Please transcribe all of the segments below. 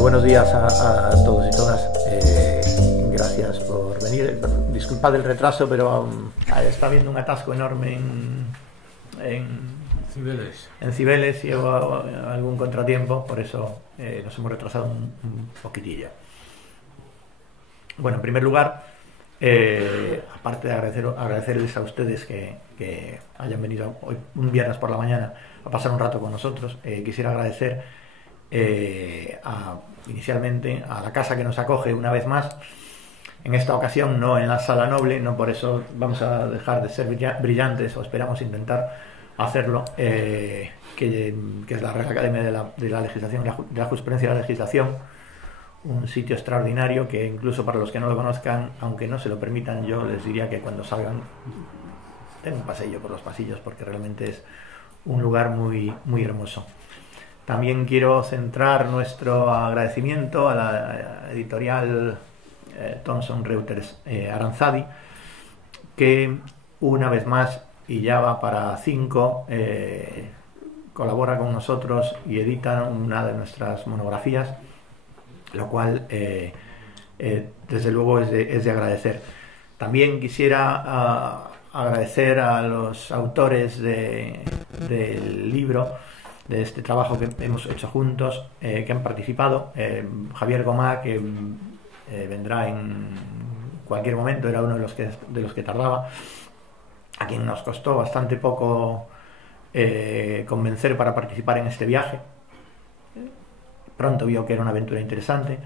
Buenos días a todos y todas. Gracias por venir. Disculpad el retraso, pero está habiendo un atasco enorme en Cibeles y hubo algún contratiempo, por eso nos hemos retrasado un poquitillo. Bueno, en primer lugar, aparte de agradecerles a ustedes que hayan venido hoy, un viernes por la mañana, a pasar un rato con nosotros, quisiera agradecer inicialmente a la casa que nos acoge una vez más. En esta ocasión no en la Sala Noble, no por eso vamos a dejar de ser brillantes, o esperamos intentar hacerlo, que es la Real Academia de la Legislación, de la Jurisprudencia y la Legislación, un sitio extraordinario que incluso para los que no lo conozcan, aunque no se lo permitan, yo les diría que cuando salgan den un paseillo por los pasillos, porque realmente es un lugar muy, muy hermoso. También quiero centrar nuestro agradecimiento a la editorial Thomson Reuters Aranzadi, que una vez más, y ya va para 5, colabora con nosotros y edita una de nuestras monografías, lo cual desde luego es de agradecer. También quisiera agradecer a los autores del libro, de este trabajo que hemos hecho juntos, que han participado. Javier Gomá, que vendrá en cualquier momento, era uno de los que tardaba, a quien nos costó bastante poco convencer para participar en este viaje. Pronto vio que era una aventura interesante.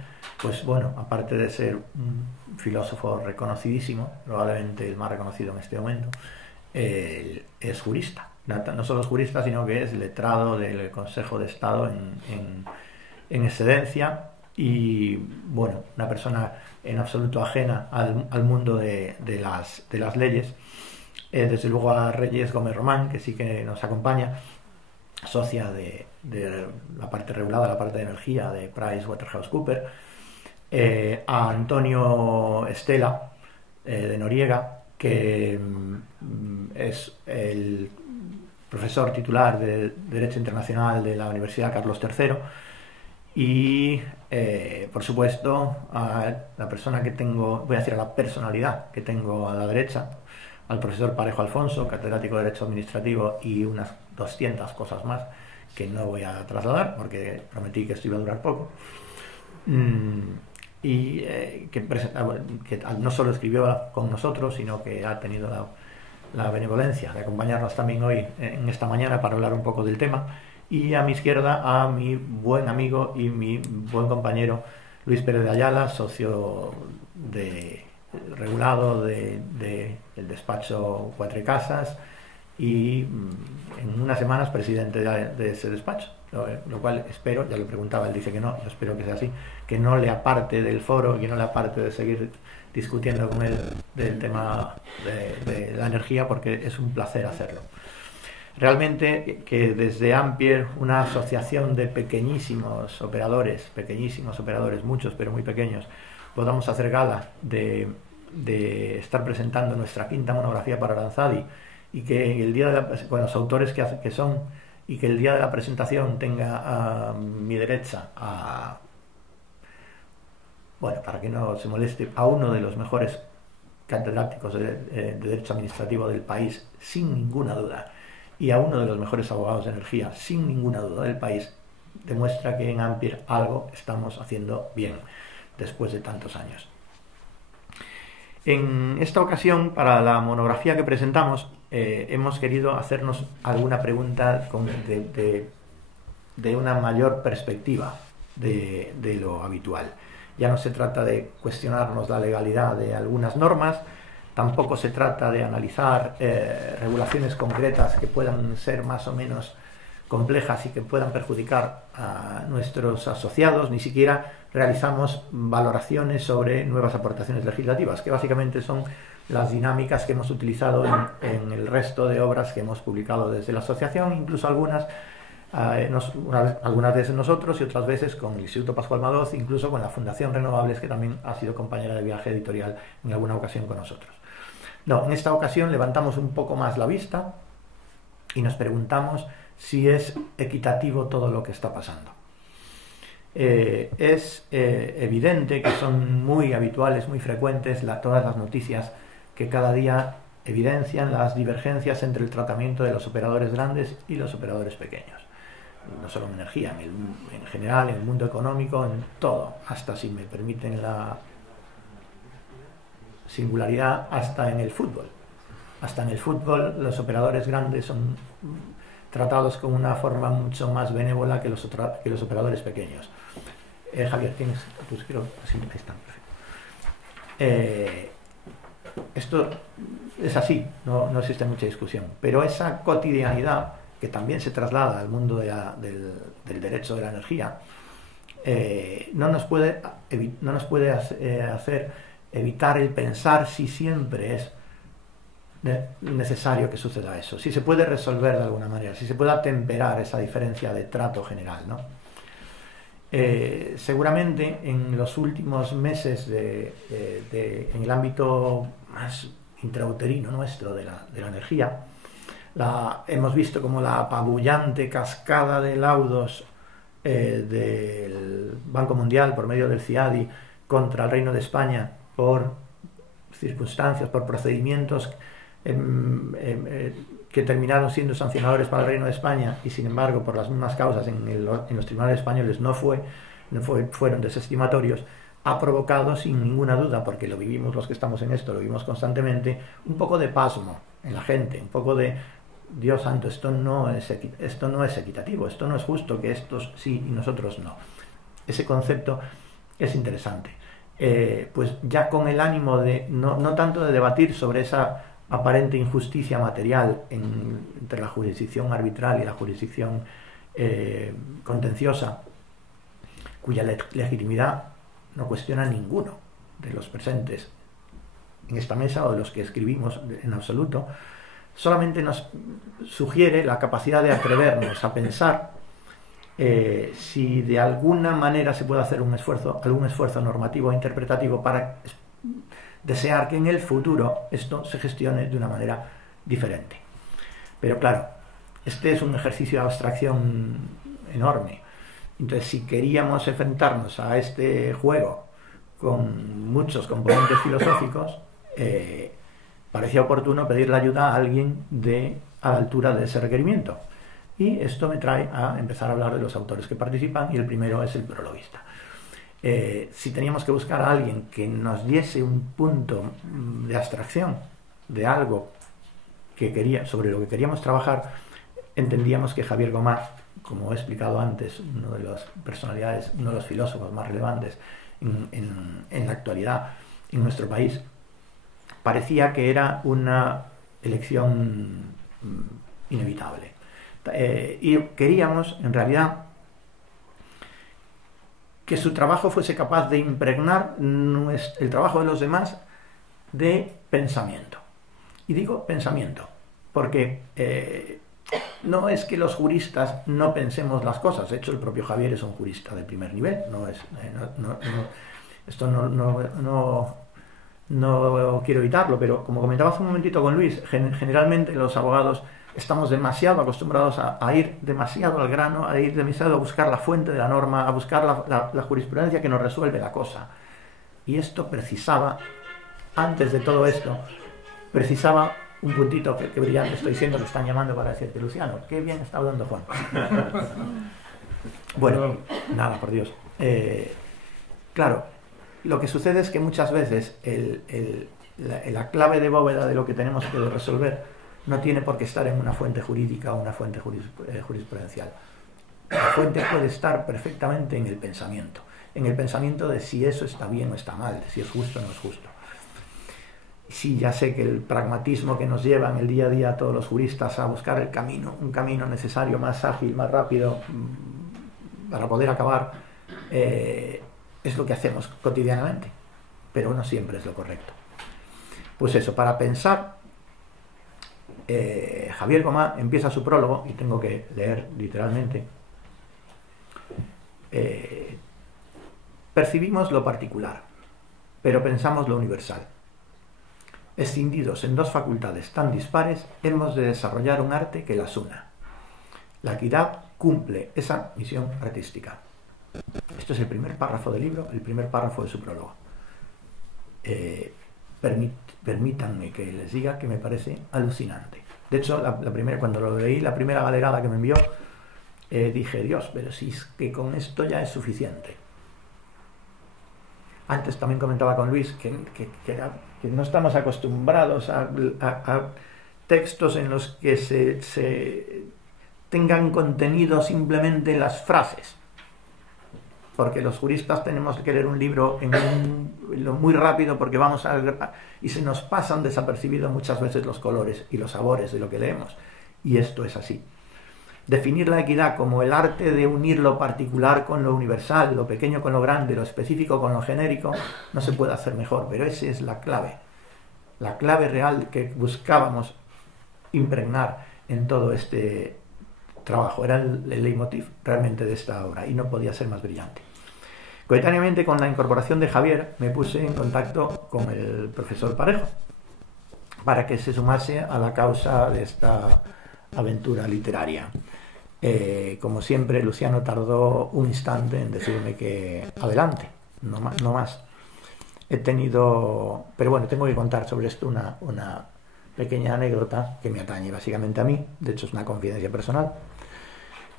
Pues bueno, aparte de ser un filósofo reconocidísimo, probablemente el más reconocido en este momento, es jurista. No solo es jurista, sino que es letrado del Consejo de Estado en excedencia, y bueno, una persona en absoluto ajena al mundo de las leyes. Desde luego a Reyes Gómez Román, que sí que nos acompaña, socia de la parte regulada, la parte de energía de PricewaterhouseCoopers, a Antonio Estela de Noriega, que es el profesor titular de Derecho Internacional de la Universidad Carlos III, y por supuesto a la persona que tengo, voy a decir a la personalidad que tengo a la derecha, al profesor Parejo Alfonso, catedrático de Derecho Administrativo, y unas 200 cosas más que no voy a trasladar porque prometí que esto iba a durar poco, y que no solo escribió con nosotros, sino que ha tenido la benevolencia de acompañarnos también hoy en esta mañana para hablar un poco del tema. Y a mi izquierda a mi buen amigo y mi buen compañero Luis Pérez de Ayala, socio regulado del despacho Cuatro Casas, y en unas semanas presidente de ese despacho, lo cual espero, ya lo preguntaba, él dice que no, yo espero que sea así, que no le aparte del foro, que no le aparte de seguir discutiendo con él del tema de la energía, porque es un placer hacerlo. Realmente que desde Ampere, una asociación de pequeñísimos operadores, muchos pero muy pequeños, podamos hacer gala de estar presentando nuestra 5ª monografía para Aranzadi, y que el día con los autores que son, y que el día de la presentación tenga a mi derecha bueno, para que no se moleste, a uno de los mejores catedráticos de Derecho Administrativo del país, sin ninguna duda, y a uno de los mejores abogados de energía, sin ninguna duda, del país, demuestra que en Ampere algo estamos haciendo bien después de tantos años. En esta ocasión, para la monografía que presentamos, hemos querido hacernos alguna pregunta de una mayor perspectiva de lo habitual. Ya no se trata de cuestionarnos la legalidad de algunas normas, tampoco se trata de analizar regulaciones concretas que puedan ser más o menos complejas y que puedan perjudicar a nuestros asociados, ni siquiera realizamos valoraciones sobre nuevas aportaciones legislativas, que básicamente son las dinámicas que hemos utilizado en el resto de obras que hemos publicado desde la asociación, incluso algunas veces nosotros y otras veces con el Instituto Pascual Madoz, incluso con la Fundación Renovables, que también ha sido compañera de viaje editorial en alguna ocasión con nosotros. No, en esta ocasión levantamos un poco más la vista y nos preguntamos si es equitativo todo lo que está pasando. Es evidente que son muy habituales, muy frecuentes todas las noticias que cada día evidencian las divergencias entre el tratamiento de los operadores grandes y los operadores pequeños. No solo en energía, en general, en el mundo económico, en todo, hasta, si me permiten la singularidad, hasta en el fútbol. Hasta en el fútbol los operadores grandes son tratados con una forma mucho más benévola que los operadores pequeños. Javier, tienes tus micros, así están, perfecto. Esto es así, no existe mucha discusión, pero esa cotidianidad que también se traslada al mundo del derecho de la energía no nos puede hacer evitar el pensar si siempre es necesario que suceda eso, si se puede resolver de alguna manera, si se puede atemperar esa diferencia de trato general, ¿no? Seguramente en los últimos meses en el ámbito más intrauterino nuestro de la energía, hemos visto como la apabullante cascada de laudos del Banco Mundial por medio del CIADI contra el Reino de España por circunstancias, por procedimientos que terminaron siendo sancionadores para el Reino de España, y sin embargo por las mismas causas en los tribunales españoles fueron desestimatorios, ha provocado sin ninguna duda, porque lo vivimos los que estamos en esto, lo vivimos constantemente, un poco de pasmo en la gente, un poco de Dios santo, esto no es equitativo, esto no es justo, que estos sí y nosotros no. Ese concepto es interesante. Pues ya con el ánimo de no tanto de debatir sobre esa aparente injusticia material entre la jurisdicción arbitral y la jurisdicción contenciosa, cuya legitimidad no cuestiona ninguno de los presentes en esta mesa o de los que escribimos en absoluto, solamente nos sugiere la capacidad de atrevernos a pensar si de alguna manera se puede hacer algún esfuerzo normativo e interpretativo para desear que en el futuro esto se gestione de una manera diferente. Pero claro, este es un ejercicio de abstracción enorme. Entonces, si queríamos enfrentarnos a este juego con muchos componentes filosóficos, parecía oportuno pedir la ayuda a alguien a la altura de ese requerimiento. Y esto me trae a empezar a hablar de los autores que participan, y el primero es el prologuista. Si teníamos que buscar a alguien que nos diese un punto de abstracción de algo sobre lo que queríamos trabajar, entendíamos que Javier Gomá, como he explicado antes, una de las personalidades, uno de los filósofos más relevantes en la actualidad en nuestro país, parecía que era una elección inevitable. Y queríamos, en realidad, que su trabajo fuese capaz de impregnar el trabajo de los demás de pensamiento. Y digo pensamiento, porque no es que los juristas no pensemos las cosas. De hecho, el propio Javier es un jurista de primer nivel. Esto no quiero evitarlo, pero como comentaba hace un momentito con Luis, generalmente los abogados estamos demasiado acostumbrados a ir demasiado al grano, a ir demasiado a buscar la fuente de la norma, a buscar la jurisprudencia que nos resuelve la cosa. Y esto precisaba, antes de todo esto, precisaba un puntito que brillante estoy diciendo, que están llamando para decirte, Luciano, qué bien está hablando Juan. Bueno, nada, por Dios. Claro, lo que sucede es que muchas veces la clave de bóveda de lo que tenemos que resolver no tiene por qué estar en una fuente jurídica o una fuente jurisprudencial. La fuente puede estar perfectamente en el pensamiento de si eso está bien o está mal, de si es justo o no es justo. Sí, ya sé que el pragmatismo que nos lleva en el día a día a todos los juristas a buscar un camino necesario, más ágil, más rápido, para poder acabar, es lo que hacemos cotidianamente, pero no siempre es lo correcto. Pues eso, para pensar, Javier Gomá empieza su prólogo, y tengo que leer literalmente. Percibimos lo particular, pero pensamos lo universal. Escindidos en dos facultades tan dispares, hemos de desarrollar un arte que las una. La equidad cumple esa misión artística. Esto es el primer párrafo del libro, el primer párrafo de su prólogo. Permítanme que les diga que me parece alucinante. De hecho, cuando lo leí, la primera galerada que me envió, dije, Dios, pero si es que con esto ya es suficiente. Antes también comentaba con Luis que no estamos acostumbrados a textos en los que se tengan contenido simplemente las frases, porque los juristas tenemos que leer un libro muy rápido porque y se nos pasan desapercibidos muchas veces los colores y los sabores de lo que leemos, y esto es así. Definir la equidad como el arte de unir lo particular con lo universal, lo pequeño con lo grande, lo específico con lo genérico, no se puede hacer mejor, pero esa es la clave real que buscábamos impregnar en todo este trabajo. Era el leitmotiv realmente de esta obra y no podía ser más brillante. Coetáneamente con la incorporación de Javier me puse en contacto con el profesor Parejo para que se sumase a la causa de esta aventura literaria. Como siempre, Luciano tardó un instante en decirme que adelante, no más. Pero bueno, tengo que contar sobre esto una pequeña anécdota que me atañe básicamente a mí. De hecho, es una confidencia personal.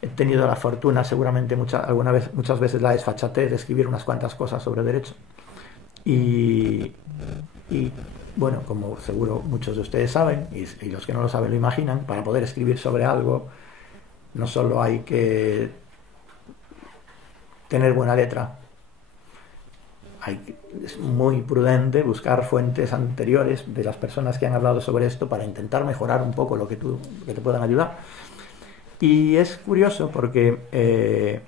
He tenido la fortuna, seguramente muchas veces la desfachatez de escribir unas cuantas cosas sobre derecho. Y bueno, como seguro muchos de ustedes saben, y los que no lo saben lo imaginan, para poder escribir sobre algo no solo hay que tener buena letra, es muy prudente buscar fuentes anteriores de las personas que han hablado sobre esto para intentar mejorar un poco lo que te puedan ayudar. Y es curioso porque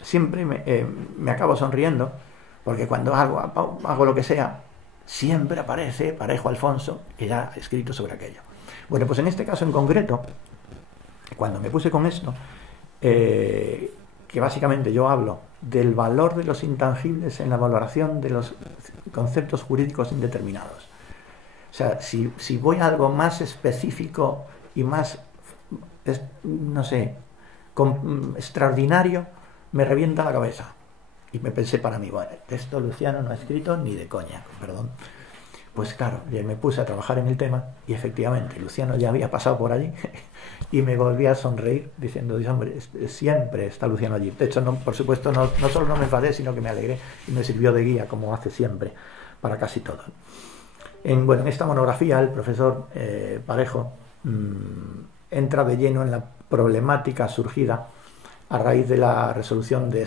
siempre me acabo sonriendo, porque cuando hago lo que sea, siempre aparece Parejo Alfonso, que ya ha escrito sobre aquello. Bueno, pues en este caso en concreto, cuando me puse con esto, que básicamente yo hablo del valor de los intangibles en la valoración de los conceptos jurídicos indeterminados. O sea, si voy a algo más específico y más, no sé, extraordinario, me revienta la cabeza. Y me pensé para mí, bueno, esto Luciano no ha escrito ni de coña, perdón. Pues claro, me puse a trabajar en el tema y efectivamente Luciano ya había pasado por allí y me volví a sonreír diciendo, hombre, siempre está Luciano allí. De hecho, por supuesto, no solo no me enfadé, sino que me alegré y me sirvió de guía, como hace siempre, para casi todo. En esta monografía el profesor Parejo entra de lleno en la problemática surgida a raíz de la resolución de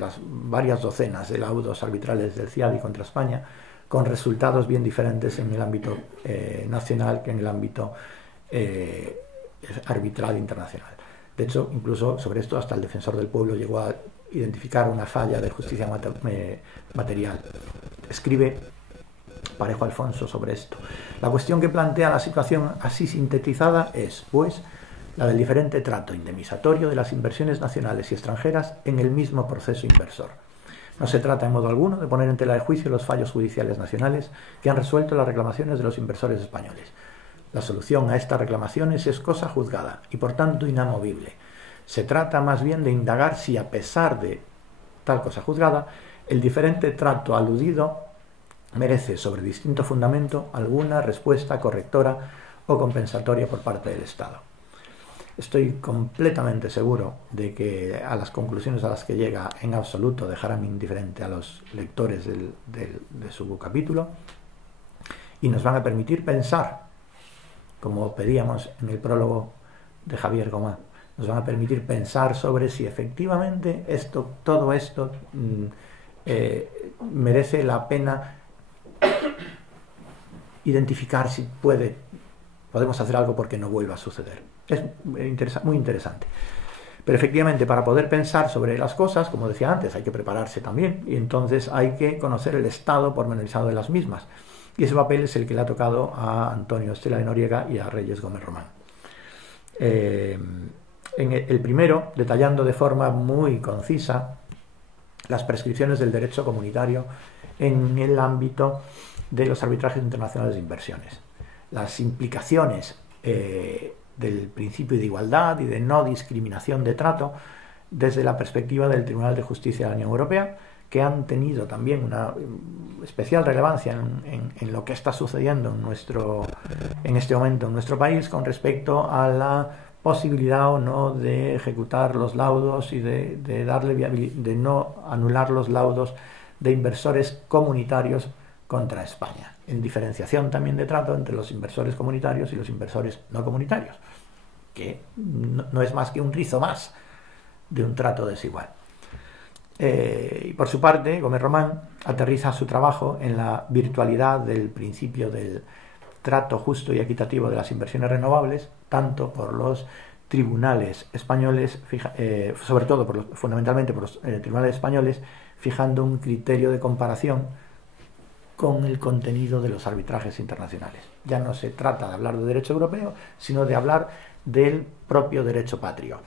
las varias docenas de laudos arbitrales del CIADI contra España, con resultados bien diferentes en el ámbito nacional que en el ámbito arbitral internacional. De hecho, incluso sobre esto hasta el defensor del pueblo llegó a identificar una falla de justicia material. Escribe Parejo Alfonso sobre esto. La cuestión que plantea la situación así sintetizada es, pues, la del diferente trato indemnizatorio de las inversiones nacionales y extranjeras en el mismo proceso inversor. No se trata en modo alguno de poner en tela de juicio los fallos judiciales nacionales que han resuelto las reclamaciones de los inversores españoles. La solución a estas reclamaciones es cosa juzgada y por tanto inamovible. Se trata más bien de indagar si, a pesar de tal cosa juzgada, el diferente trato aludido merece, sobre distinto fundamento, alguna respuesta correctora o compensatoria por parte del Estado. Estoy completamente seguro de que a las conclusiones a las que llega en absoluto dejarán indiferente a los lectores de su capítulo y nos van a permitir pensar, como pedíamos en el prólogo de Javier Gomá, nos van a permitir pensar sobre si efectivamente todo esto merece la pena identificar si podemos hacer algo porque no vuelva a suceder. Es muy interesante. Pero efectivamente, para poder pensar sobre las cosas, como decía antes, hay que prepararse también, y entonces hay que conocer el estado pormenorizado de las mismas. Y ese papel es el que le ha tocado a Antonio Estela de Noriega y a Reyes Gómez Román. En el primero, detallando de forma muy concisa las prescripciones del derecho comunitario en el ámbito de los arbitrajes internacionales de inversiones. Las implicaciones del principio de igualdad y de no discriminación de trato desde la perspectiva del Tribunal de Justicia de la Unión Europea, que han tenido también una especial relevancia en lo que está sucediendo en este momento en nuestro país con respecto a la posibilidad o no de ejecutar los laudos y de no anular los laudos de inversores comunitarios contra España, en diferenciación también de trato entre los inversores comunitarios y los inversores no comunitarios, que no es más que un rizo más de un trato desigual. Y por su parte, Gómez Román aterriza su trabajo en la virtualidad del principio del trato justo y equitativo de las inversiones renovables, tanto por los tribunales españoles, sobre todo fundamentalmente por los tribunales españoles, fijando un criterio de comparación con el contenido de los arbitrajes internacionales. Ya no se trata de hablar de derecho europeo, sino de hablar del propio derecho patrio,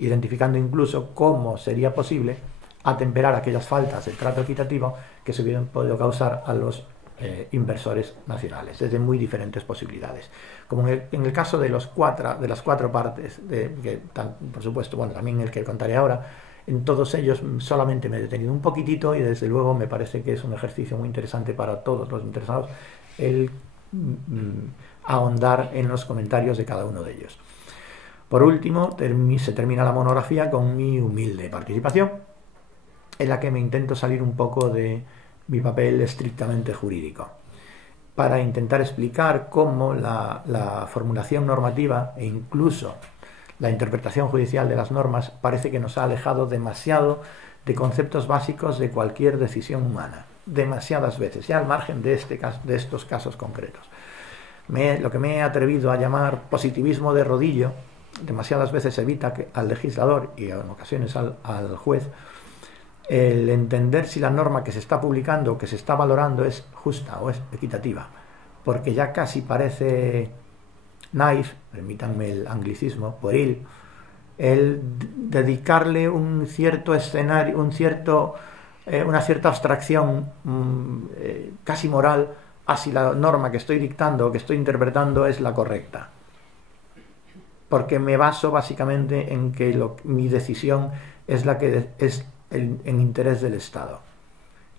identificando incluso cómo sería posible atemperar aquellas faltas del trato equitativo que se hubieran podido causar a los inversores nacionales, desde muy diferentes posibilidades. Como en el caso de las cuatro partes, por supuesto, bueno, también el que contaré ahora, en todos ellos solamente me he detenido un poquitito y desde luego me parece que es un ejercicio muy interesante para todos los interesados el ahondar en los comentarios de cada uno de ellos. Por último, se termina la monografía con mi humilde participación, en la que me intento salir un poco de mi papel estrictamente jurídico, para intentar explicar cómo la formulación normativa e incluso la interpretación judicial de las normas parece que nos ha alejado demasiado de conceptos básicos de cualquier decisión humana, demasiadas veces, ya al margen de estos casos concretos. Lo que me he atrevido a llamar positivismo de rodillo, demasiadas veces evita al legislador y en ocasiones al juez el entender si la norma que se está publicando o que se está valorando es justa o es equitativa, porque ya casi parece naif, permítanme el anglicismo, pueril, el dedicarle un cierto escenario, una cierta abstracción casi moral a si la norma que estoy dictando o que estoy interpretando es la correcta, porque me baso básicamente en que mi decisión es la que es en interés del Estado,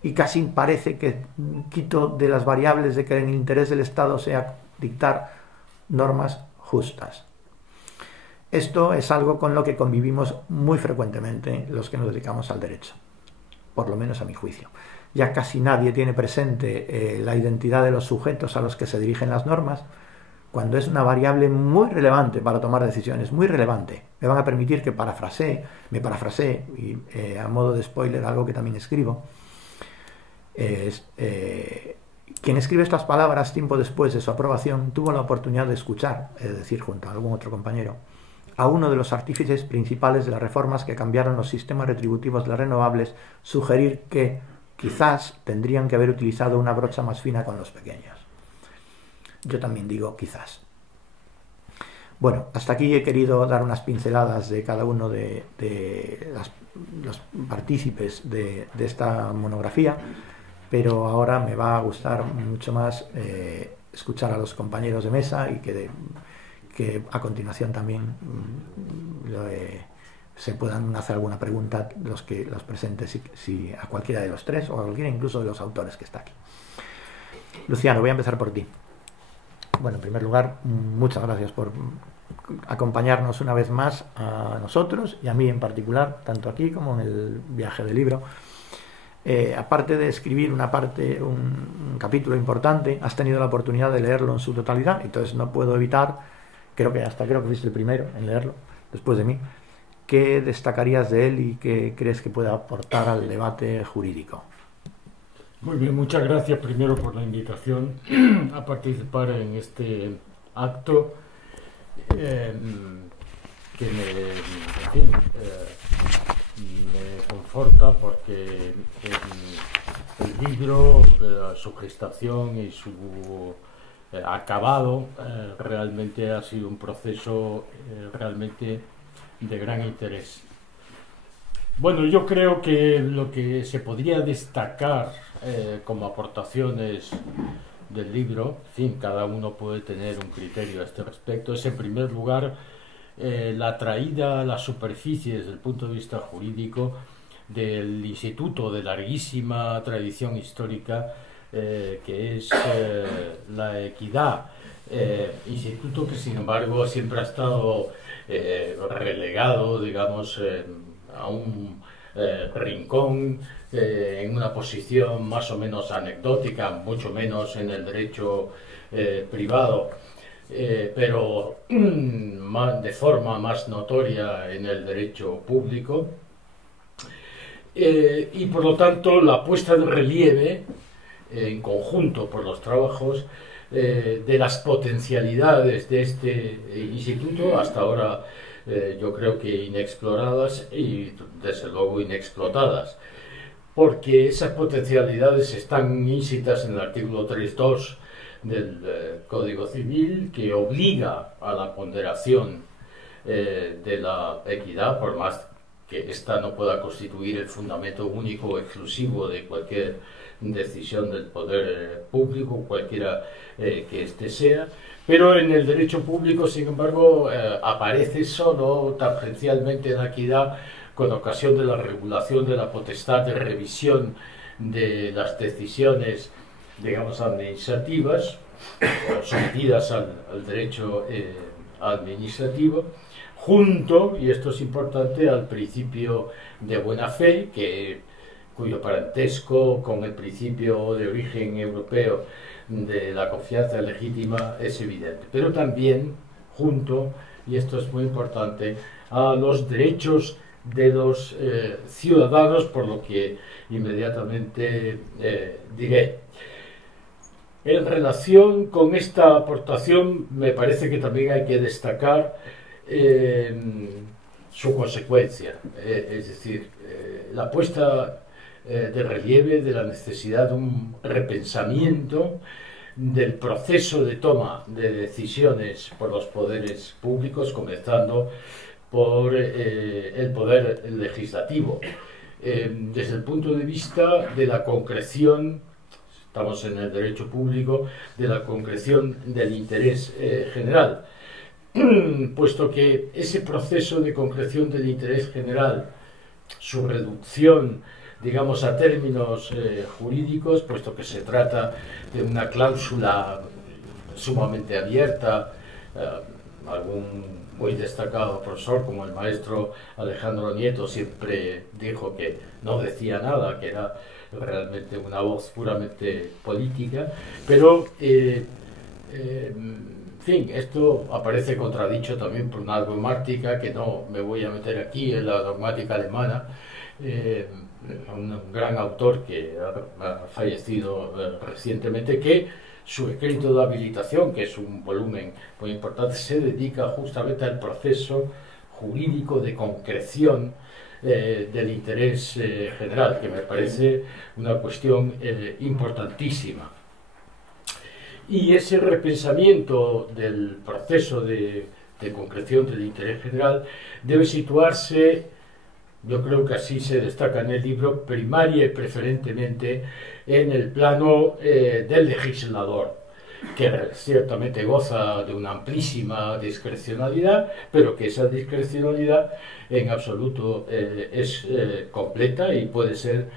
y casi parece que quito de las variables de que el interés del Estado sea dictar normas justas. Esto es algo con lo que convivimos muy frecuentemente los que nos dedicamos al derecho, por lo menos a mi juicio. Ya casi nadie tiene presente la identidad de los sujetos a los que se dirigen las normas, cuando es una variable muy relevante para tomar decisiones, muy relevante. Me van a permitir que me parafrasee, y a modo de spoiler, algo que también escribo. Quien escribe estas palabras tiempo después de su aprobación tuvo la oportunidad de escuchar, es decir, junto a algún otro compañero, a uno de los artífices principales de las reformas que cambiaron los sistemas retributivos de las renovables, sugerir que quizás tendrían que haber utilizado una brocha más fina con los pequeños. Yo también digo quizás. Bueno, hasta aquí he querido dar unas pinceladas de cada uno de los partícipes de esta monografía, pero ahora me va a gustar mucho más escuchar a los compañeros de mesa y que a continuación también se puedan hacer alguna pregunta los presentes, si a cualquiera de los tres o a cualquiera incluso de los autores que está aquí. Luciano, voy a empezar por ti. Bueno, en primer lugar, muchas gracias por acompañarnos una vez más a nosotros y a mí en particular, tanto aquí como en el viaje del libro. Aparte de escribir un capítulo importante, has tenido la oportunidad de leerlo en su totalidad, entonces no puedo evitar, creo que fuiste el primero en leerlo, después de mí. ¿Qué destacarías de él y qué crees que puede aportar al debate jurídico? Muy bien, muchas gracias primero por la invitación a participar en este acto que me conforta porque el libro, su gestación y su acabado realmente ha sido un proceso realmente de gran interés. Bueno, yo creo que lo que se podría destacar como aportaciones del libro, en fin, cada uno puede tener un criterio a este respecto, es en primer lugar la traída a la superficie desde el punto de vista jurídico del instituto de larguísima tradición histórica que es la equidad, instituto que sin embargo siempre ha estado relegado, digamos, a un rincón, en una posición más o menos anecdótica, mucho menos en el derecho privado, pero de forma más notoria en el derecho público. Y por lo tanto la puesta de relieve en conjunto por los trabajos de las potencialidades de este instituto, hasta ahora yo creo que inexploradas y desde luego inexplotadas, porque esas potencialidades están inscritas en el artículo 3.2 del Código Civil, que obliga a la ponderación de la equidad, por más que ésta no pueda constituir el fundamento único o exclusivo de cualquier decisión del poder público, cualquiera que éste sea, pero en el derecho público, sin embargo, aparece solo tangencialmente la equidad con ocasión de la regulación de la potestad de revisión de las decisiones, digamos, administrativas, sometidas al derecho administrativo, junto, y esto es importante, al principio de buena fe, cuyo parentesco con el principio de origen europeo de la confianza legítima es evidente, pero también junto, y esto es muy importante, a los derechos de los ciudadanos, por lo que inmediatamente diré. En relación con esta aportación, me parece que también hay que destacar su consecuencia, es decir, la puesta de relieve de la necesidad de un repensamiento del proceso de toma de decisiones por los poderes públicos, comenzando por el poder legislativo, desde el punto de vista de la concreción, estamos en el derecho público, de la concreción del interés general, puesto que ese proceso de concreción del interés general, su reducción, digamos, a términos jurídicos, puesto que se trata de una cláusula sumamente abierta, algún muy destacado profesor como el maestro Alejandro Nieto siempre dijo que no decía nada, que era realmente una voz puramente política, pero en fin, esto aparece contradicho también por una dogmática que no me voy a meter aquí, en la dogmática alemana, un gran autor que ha fallecido recientemente, que su escrito de habilitación, que es un volumen muy importante, se dedica justamente al proceso jurídico de concreción del interés general, que me parece una cuestión importantísima. Y ese repensamiento del proceso de concreción del interés general debe situarse, yo creo que así se destaca en el libro, primaria y preferentemente en el plano del legislador, que ciertamente goza de una amplísima discrecionalidad, pero que esa discrecionalidad en absoluto es completa y puede ser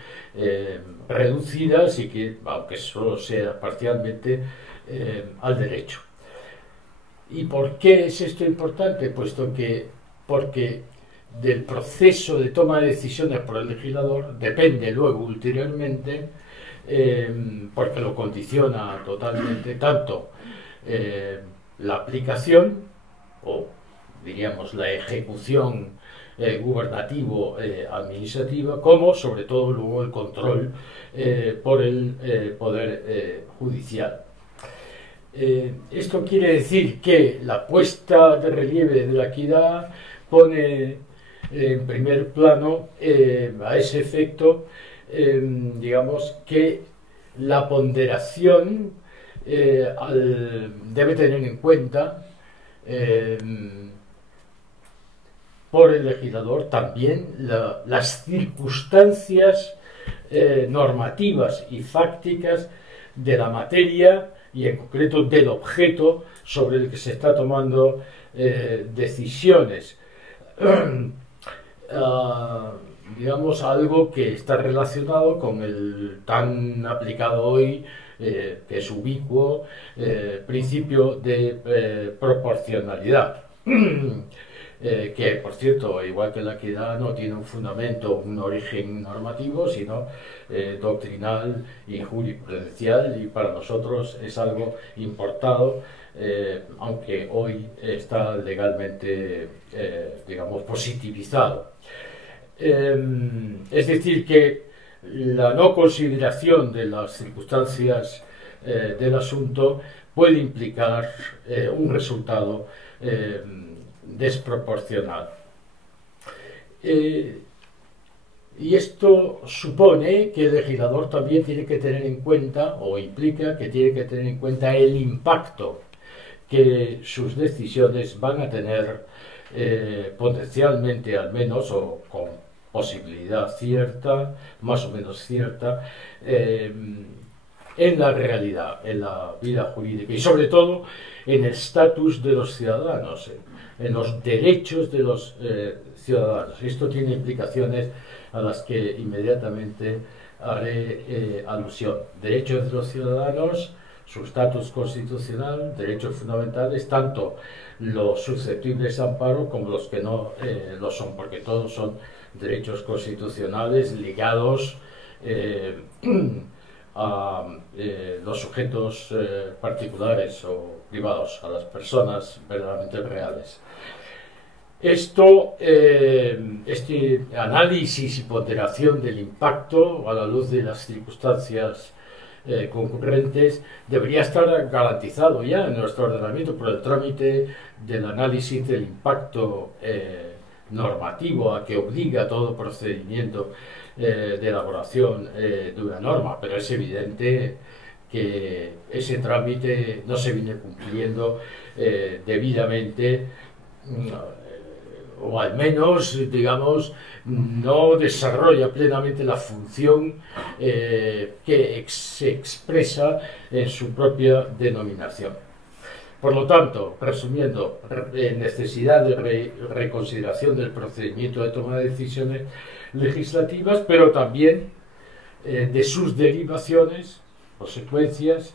reducida, así que, aunque solo sea parcialmente, al derecho. ¿Y por qué es esto importante? Porque del proceso de toma de decisiones por el legislador depende luego ulteriormente, porque lo condiciona totalmente, tanto la aplicación o diríamos la ejecución gubernativo-administrativa, como sobre todo luego el control por el poder judicial. Esto quiere decir que la puesta de relieve de la equidad pone en primer plano a ese efecto, digamos, que la ponderación debe tener en cuenta por el legislador también las circunstancias normativas y fácticas de la materia y en concreto del objeto sobre el que se está tomando decisiones, digamos, algo que está relacionado con el tan aplicado hoy, que es ubicuo, principio de proporcionalidad. Que, por cierto, igual que la equidad, no tiene un fundamento, un origen normativo, sino doctrinal y jurisprudencial, y para nosotros es algo importado, aunque hoy está legalmente, digamos, positivizado. Es decir, que la no consideración de las circunstancias del asunto puede implicar un resultado desproporcional. Y esto supone que el legislador también tiene que tener en cuenta, o implica que tiene que tener en cuenta el impacto que sus decisiones van a tener potencialmente, al menos, o con posibilidad cierta, más o menos cierta, en la realidad, en la vida jurídica y sobre todo en el estatus de los ciudadanos, en los derechos de los ciudadanos. Esto tiene implicaciones a las que inmediatamente haré alusión. Derechos de los ciudadanos, su estatus constitucional, derechos fundamentales, tanto los susceptibles de amparo como los que no lo son, porque todos son derechos constitucionales ligados a los sujetos particulares o privados, a las personas verdaderamente reales. Este análisis y ponderación del impacto a la luz de las circunstancias concurrentes debería estar garantizado ya en nuestro ordenamiento por el trámite del análisis del impacto normativo a que obliga todo procedimiento de elaboración de una norma, pero es evidente que ese trámite no se viene cumpliendo debidamente, o al menos, digamos, no desarrolla plenamente la función que se expresa en su propia denominación. Por lo tanto, resumiendo, necesidad de reconsideración del procedimiento de toma de decisiones legislativas, pero también de sus derivaciones, consecuencias,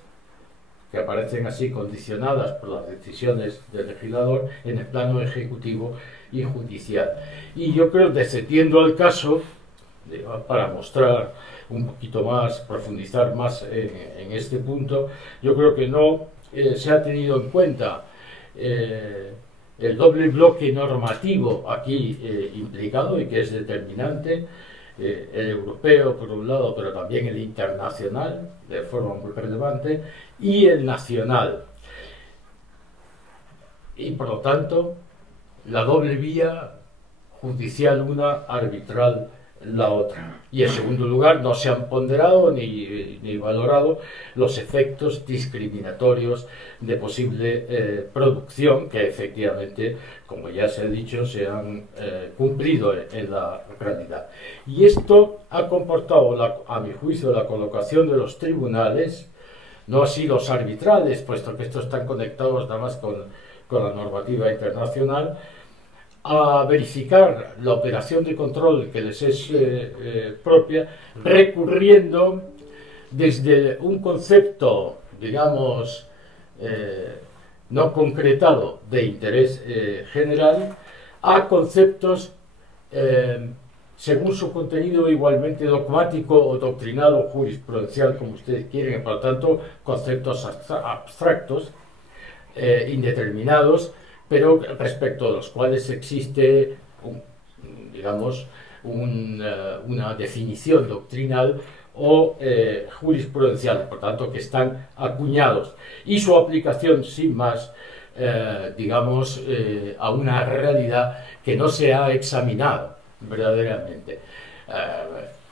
que aparecen así condicionadas por las decisiones del legislador en el plano ejecutivo y judicial. Y yo creo, descendiendo al caso, para mostrar un poquito más, profundizar más en este punto, yo creo que no se ha tenido en cuenta el doble bloque normativo aquí implicado y que es determinante, el europeo por un lado, pero también el internacional de forma muy relevante, y el nacional. Y por lo tanto, la doble vía judicial una, arbitral la otra. Y en segundo lugar, no se han ponderado ni valorado los efectos discriminatorios de posible producción que efectivamente, como ya se ha dicho, se han cumplido en la realidad. Y esto ha comportado, a mi juicio, la colocación de los tribunales, no así los arbitrales, puesto que estos están conectados nada más con la normativa internacional, a verificar la operación de control que les es propia, recurriendo desde un concepto, digamos, no concretado de interés general, a conceptos, según su contenido, igualmente dogmático o doctrinal o jurisprudencial, como ustedes quieren, por lo tanto, conceptos abstractos, indeterminados, pero respecto a los cuales existe, digamos, una definición doctrinal o jurisprudencial, por tanto, que están acuñados, y su aplicación, sin más, digamos, a una realidad que no se ha examinado verdaderamente.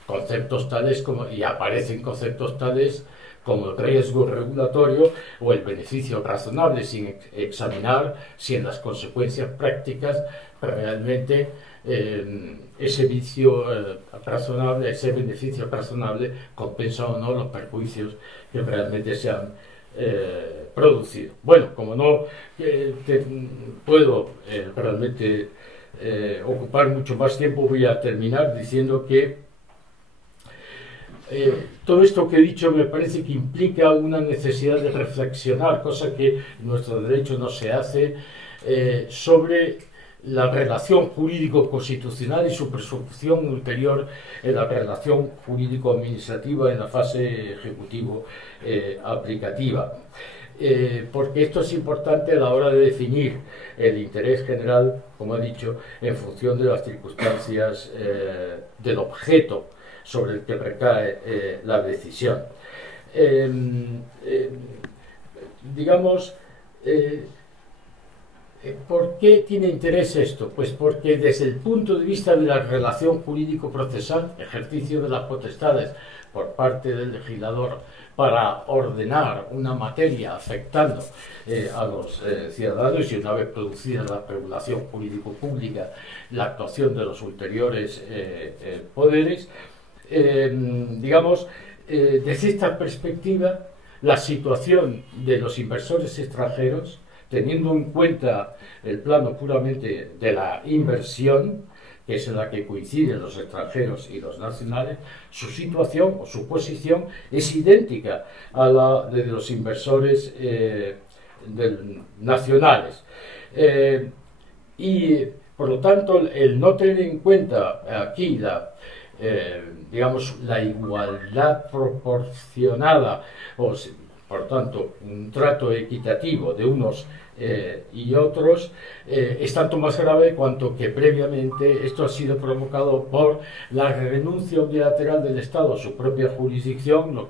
Conceptos tales como, y aparecen conceptos tales como el riesgo regulatorio o el beneficio razonable, sin examinar si en las consecuencias prácticas realmente ese vicio razonable, ese beneficio razonable compensa o no los perjuicios que realmente se han producido. Bueno, como no puedo realmente ocupar mucho más tiempo, voy a terminar diciendo que todo esto que he dicho me parece que implica una necesidad de reflexionar, cosa que en nuestro derecho no se hace, sobre la relación jurídico-constitucional y su presunción ulterior en la relación jurídico-administrativa en la fase ejecutivo-aplicativa. Porque esto es importante a la hora de definir el interés general, como he dicho, en función de las circunstancias del objeto sobre el que recae la decisión. Digamos, ¿por qué tiene interés esto? Pues porque desde el punto de vista de la relación jurídico-procesal, ejercicio de las potestades por parte del legislador para ordenar una materia afectando a los ciudadanos, y una vez producida la regulación jurídico-pública, la actuación de los ulteriores poderes, digamos, desde esta perspectiva, la situación de los inversores extranjeros, teniendo en cuenta el plano puramente de la inversión, que es en la que coinciden los extranjeros y los nacionales, su situación o su posición es idéntica a la de los inversores nacionales. Y, por lo tanto, el no tener en cuenta aquí digamos, la igualdad proporcionada, o por tanto, un trato equitativo de unos y otros, es tanto más grave cuanto que previamente esto ha sido provocado por la renuncia unilateral del Estado a su propia jurisdicción,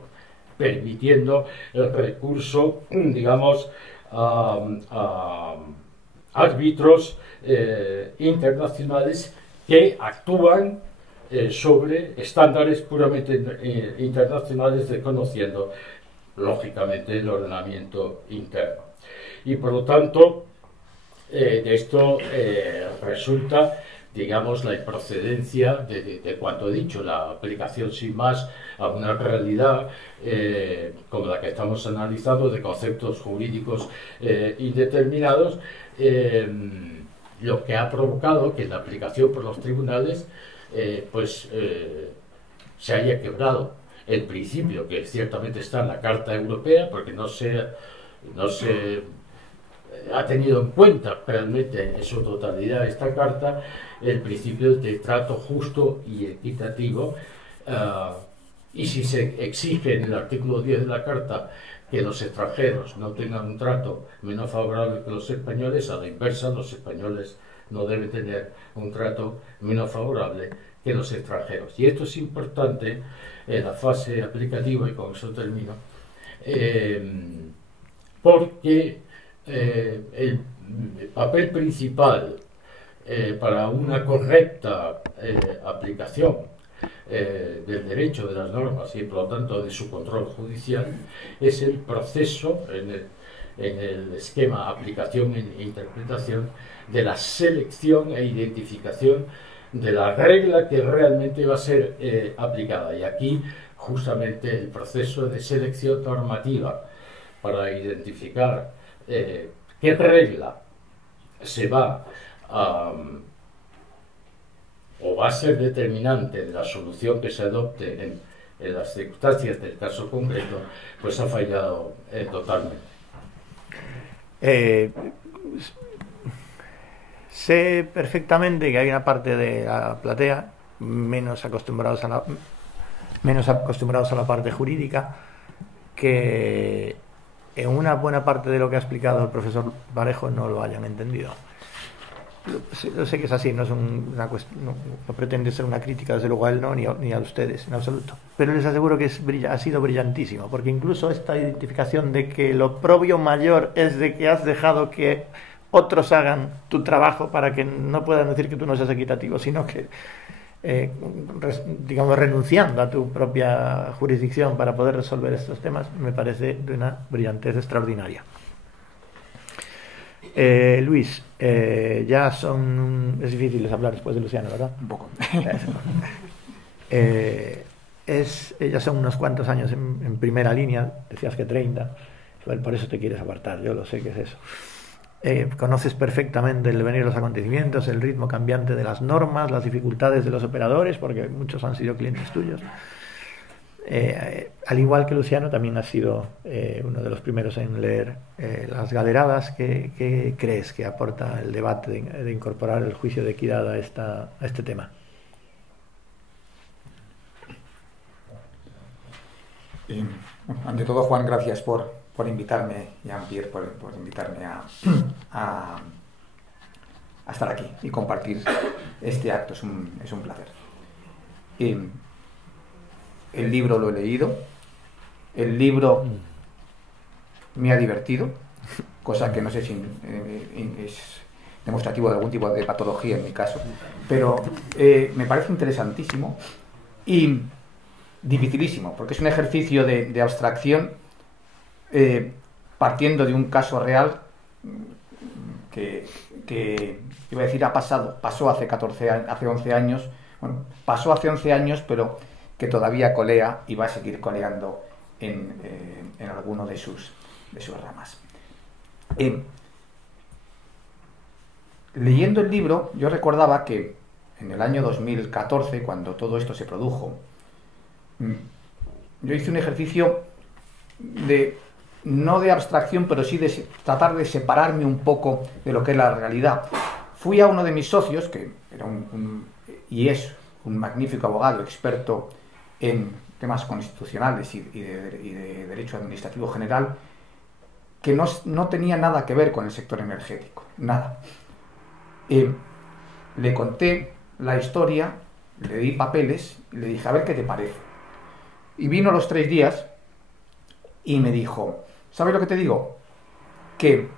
permitiendo el recurso, digamos, a árbitros internacionales que actúan sobre estándares puramente internacionales, desconociendo lógicamente el ordenamiento interno. Y por lo tanto, de esto resulta, digamos, la improcedencia de cuanto he dicho, la aplicación sin más a una realidad como la que estamos analizando, de conceptos jurídicos indeterminados, lo que ha provocado que la aplicación por los tribunales se haya quebrado el principio que ciertamente está en la Carta Europea, porque no se ha tenido en cuenta realmente en su totalidad esta carta, el principio de trato justo y equitativo, y si se exige en el artículo 10 de la carta que los extranjeros no tengan un trato menos favorable que los españoles, a la inversa, los españoles no deben tener un trato menos favorable que los extranjeros. Y esto es importante en la fase aplicativa, y con eso termino, porque el papel principal para una correcta aplicación del derecho, de las normas y por lo tanto de su control judicial es el proceso en el esquema aplicación e interpretación de la selección e identificación de la regla que realmente va a ser aplicada. Y aquí justamente el proceso de selección normativa para identificar qué regla se va a o va a ser determinante de la solución que se adopte en las circunstancias del caso concreto, pues ha fallado totalmente. Sé perfectamente que hay una parte de la platea menos acostumbrados a la parte jurídica, que en una buena parte de lo que ha explicado el profesor Parejo no lo hayan entendido. Yo sé que es así, no es una cuestión, no pretende ser una crítica desde luego a él, no, ni a ustedes en absoluto, pero les aseguro que ha sido brillantísimo, porque incluso esta identificación de que lo propio mayor es de que has dejado que otros hagan tu trabajo para que no puedan decir que tú no seas equitativo, sino que digamos, renunciando a tu propia jurisdicción para poder resolver estos temas, me parece de una brillantez extraordinaria. Luis, ya es difícil hablar después de Luciano, ¿verdad? Un poco. Ya son unos cuantos años en primera línea, decías que 30. por eso te quieres apartar, yo lo sé que es eso. Conoces perfectamente el devenir de los acontecimientos, el ritmo cambiante de las normas, las dificultades de los operadores, porque muchos han sido clientes tuyos. Al igual que Luciano, también has sido uno de los primeros en leer Las Galeradas. ¿Qué crees que aporta el debate de incorporar el juicio de equidad a este tema? Ante todo, Juan, gracias por invitarme, Jean-Pierre, por invitarme a estar aquí y compartir este acto. Es un placer. El libro lo he leído, el libro me ha divertido, cosa que no sé si es demostrativo de algún tipo de patología en mi caso, pero me parece interesantísimo y dificilísimo, porque es un ejercicio de abstracción partiendo de un caso real que iba a decir pasó hace 11 años, bueno, pasó hace 11 años, pero que todavía colea y va a seguir coleando en alguno de sus ramas. Leyendo el libro, yo recordaba que en el año 2014, cuando todo esto se produjo, yo hice un ejercicio no de abstracción, pero sí de tratar de separarme un poco de lo que es la realidad. Fui a uno de mis socios, que era y es un magnífico abogado, experto en temas constitucionales y de derecho administrativo general, que no tenía nada que ver con el sector energético, nada. Le conté la historia, le di papeles y le dije, a ver qué te parece. Y vino los 3 días y me dijo, ¿sabes lo que te digo? Que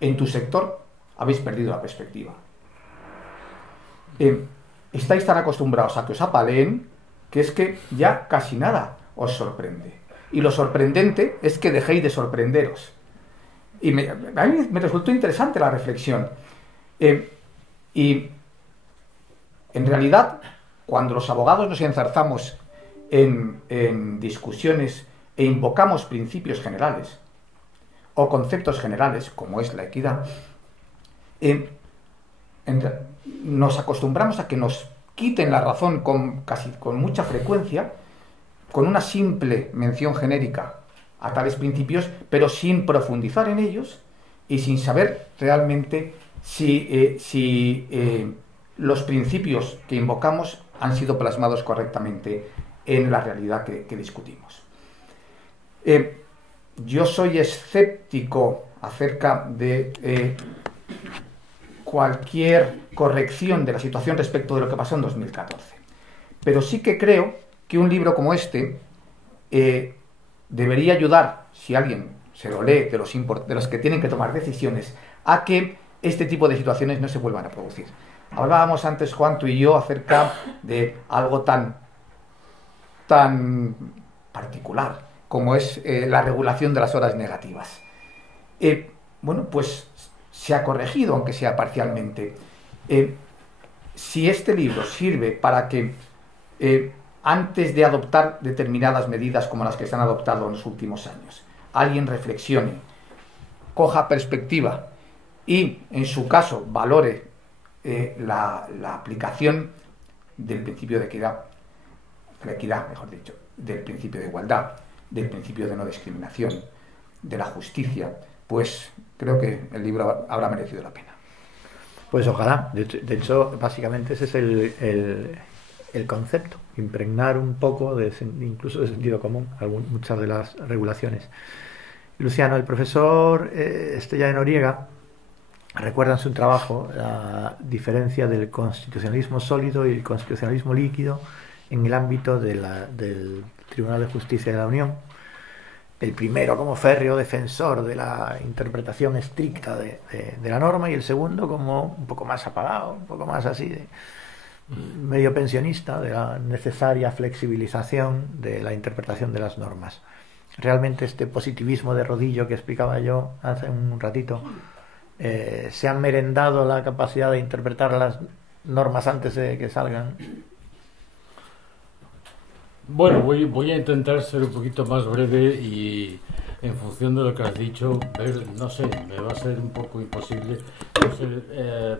en tu sector habéis perdido la perspectiva. Estáis tan acostumbrados a que os apaleen que es que ya casi nada os sorprende. Y lo sorprendente es que dejéis de sorprenderos. Y a mí me resultó interesante la reflexión. Y en realidad, cuando los abogados nos enzarzamos en discusiones e invocamos principios generales o conceptos generales, como es la equidad, nos acostumbramos a que nos quiten la razón con mucha frecuencia, con una simple mención genérica a tales principios, pero sin profundizar en ellos y sin saber realmente si los principios que invocamos han sido plasmados correctamente en la realidad que discutimos. Yo soy escéptico acerca de cualquier corrección de la situación respecto de lo que pasó en 2014. Pero sí que creo que un libro como este debería ayudar, si alguien se lo lee, de los que tienen que tomar decisiones, a que este tipo de situaciones no se vuelvan a producir. Hablábamos antes, Juan, tú y yo, acerca de algo tan particular como es la regulación de las horas negativas. Bueno, pues se ha corregido, aunque sea parcialmente. Si este libro sirve para que antes de adoptar determinadas medidas como las que se han adoptado en los últimos años, alguien reflexione, coja perspectiva y, en su caso, valore la aplicación del principio de equidad, mejor dicho, del principio de igualdad, del principio de no discriminación, de la justicia, pues creo que el libro habrá merecido la pena. Pues ojalá. De hecho, básicamente ese es el concepto, impregnar un poco incluso de sentido común muchas de las regulaciones. Luciano, el profesor Estrella de Noriega recuerda en su trabajo la diferencia del constitucionalismo sólido y el constitucionalismo líquido en el ámbito del Tribunal de Justicia de la Unión. El primero como férreo defensor de la interpretación estricta de la norma, y el segundo como un poco más apagado, un poco más así, medio pensionista, de la necesaria flexibilización de la interpretación de las normas. Realmente este positivismo de rodillo que explicaba yo hace un ratito, se han merendado la capacidad de interpretar las normas antes de que salgan. Bueno, voy a intentar ser un poquito más breve y en función de lo que has dicho, ver, no sé, me va a ser un poco imposible no ser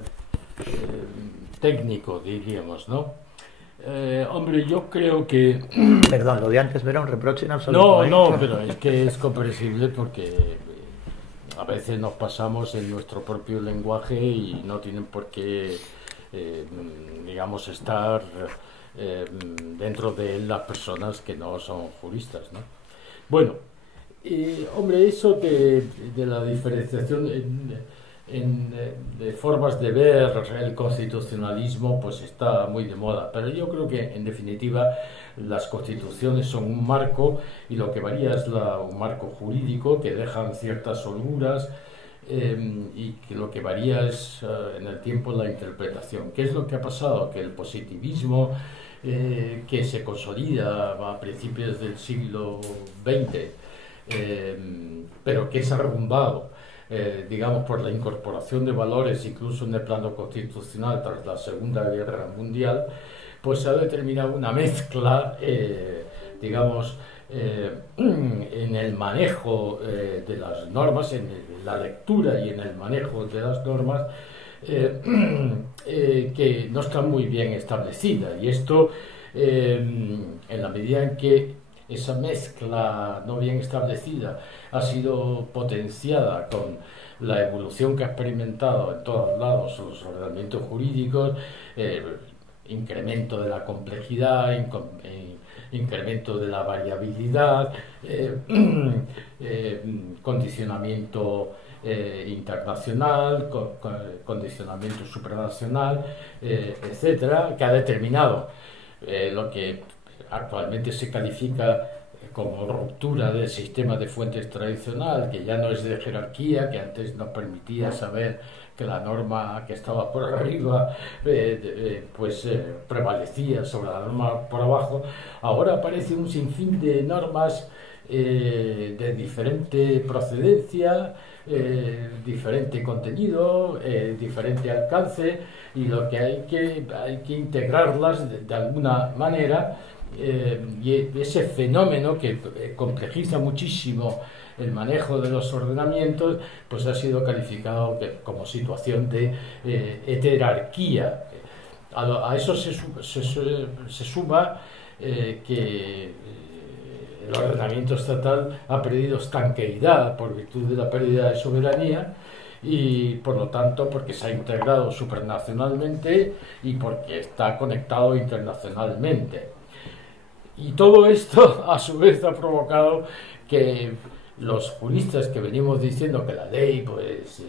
técnico, diríamos, ¿no? Hombre, yo creo que... Perdón, lo de antes era un reproche en absoluto. No, pero es que es comprensible porque a veces nos pasamos en nuestro propio lenguaje y no tienen por qué, digamos, estar dentro de él las personas que no son juristas, ¿no? Bueno, hombre, eso de la diferenciación de formas de ver el constitucionalismo pues está muy de moda, pero yo creo que en definitiva las constituciones son un marco y lo que varía es un marco jurídico que dejan ciertas holguras y que lo que varía es en el tiempo la interpretación. ¿Qué es lo que ha pasado? Que el positivismo que se consolida a principios del siglo XX pero que es arrumbado digamos por la incorporación de valores incluso en el plano constitucional tras la Segunda Guerra Mundial, pues se ha determinado una mezcla digamos en el manejo de las normas, en la lectura y en el manejo de las normas que no está muy bien establecida, y esto en la medida en que esa mezcla no bien establecida ha sido potenciada con la evolución que ha experimentado en todos lados los ordenamientos jurídicos, incremento de la complejidad, incremento de la variabilidad, condicionamiento internacional, condicionamiento supranacional, etcétera, que ha determinado lo que actualmente se califica como ruptura del sistema de fuentes tradicional, que ya no es de jerarquía, que antes nos permitía saber que la norma que estaba por arriba prevalecía sobre la norma por abajo. Ahora aparece un sinfín de normas de diferente procedencia, diferente contenido, diferente alcance, y lo que hay que integrarlas de alguna manera, y ese fenómeno que complejiza muchísimo el manejo de los ordenamientos, pues ha sido calificado como situación de heterarquía. A eso se suma que el ordenamiento estatal ha perdido estanqueidad por virtud de la pérdida de soberanía, y por lo tanto porque se ha integrado supranacionalmente y porque está conectado internacionalmente. Y todo esto a su vez ha provocado que los juristas que venimos diciendo que la ley, pues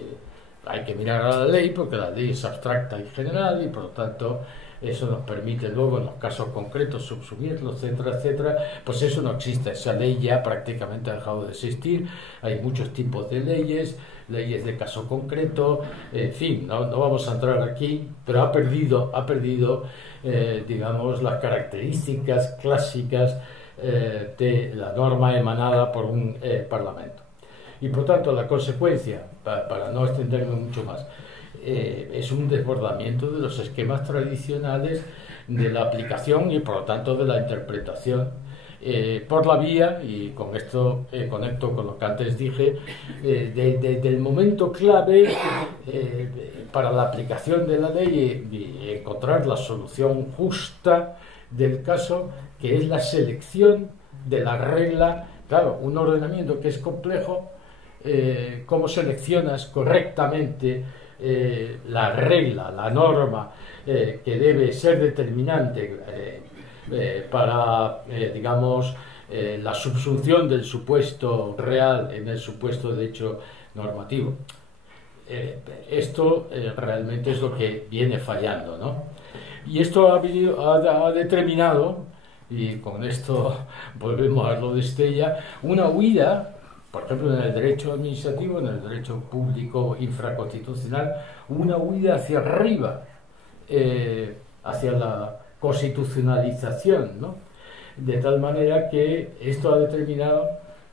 hay que mirar a la ley porque la ley es abstracta y general, y por lo tanto eso nos permite luego en los casos concretos subsumirlo, etcétera, etcétera. Pues eso no existe, esa ley ya prácticamente ha dejado de existir. Hay muchos tipos de leyes de caso concreto, en fin, no vamos a entrar aquí, pero ha perdido digamos las características clásicas de la norma emanada por un parlamento. Y por tanto la consecuencia, para no extenderme mucho más, es un desbordamiento de los esquemas tradicionales de la aplicación y por lo tanto de la interpretación por la vía, y con esto conecto con lo que antes dije, del momento clave para la aplicación de la ley y encontrar la solución justa del caso, que es la selección de la regla. Claro, un ordenamiento que es complejo, cómo seleccionas correctamente la regla, la norma que debe ser determinante para, digamos, la subsunción del supuesto real en el supuesto de hecho normativo. Esto realmente es lo que viene fallando, ¿no? Y esto ha determinado, y con esto volvemos a lo de Estella, una huida, por ejemplo, en el derecho administrativo, en el derecho público infraconstitucional, una huida hacia arriba, hacia la constitucionalización, ¿no? De tal manera que esto ha determinado,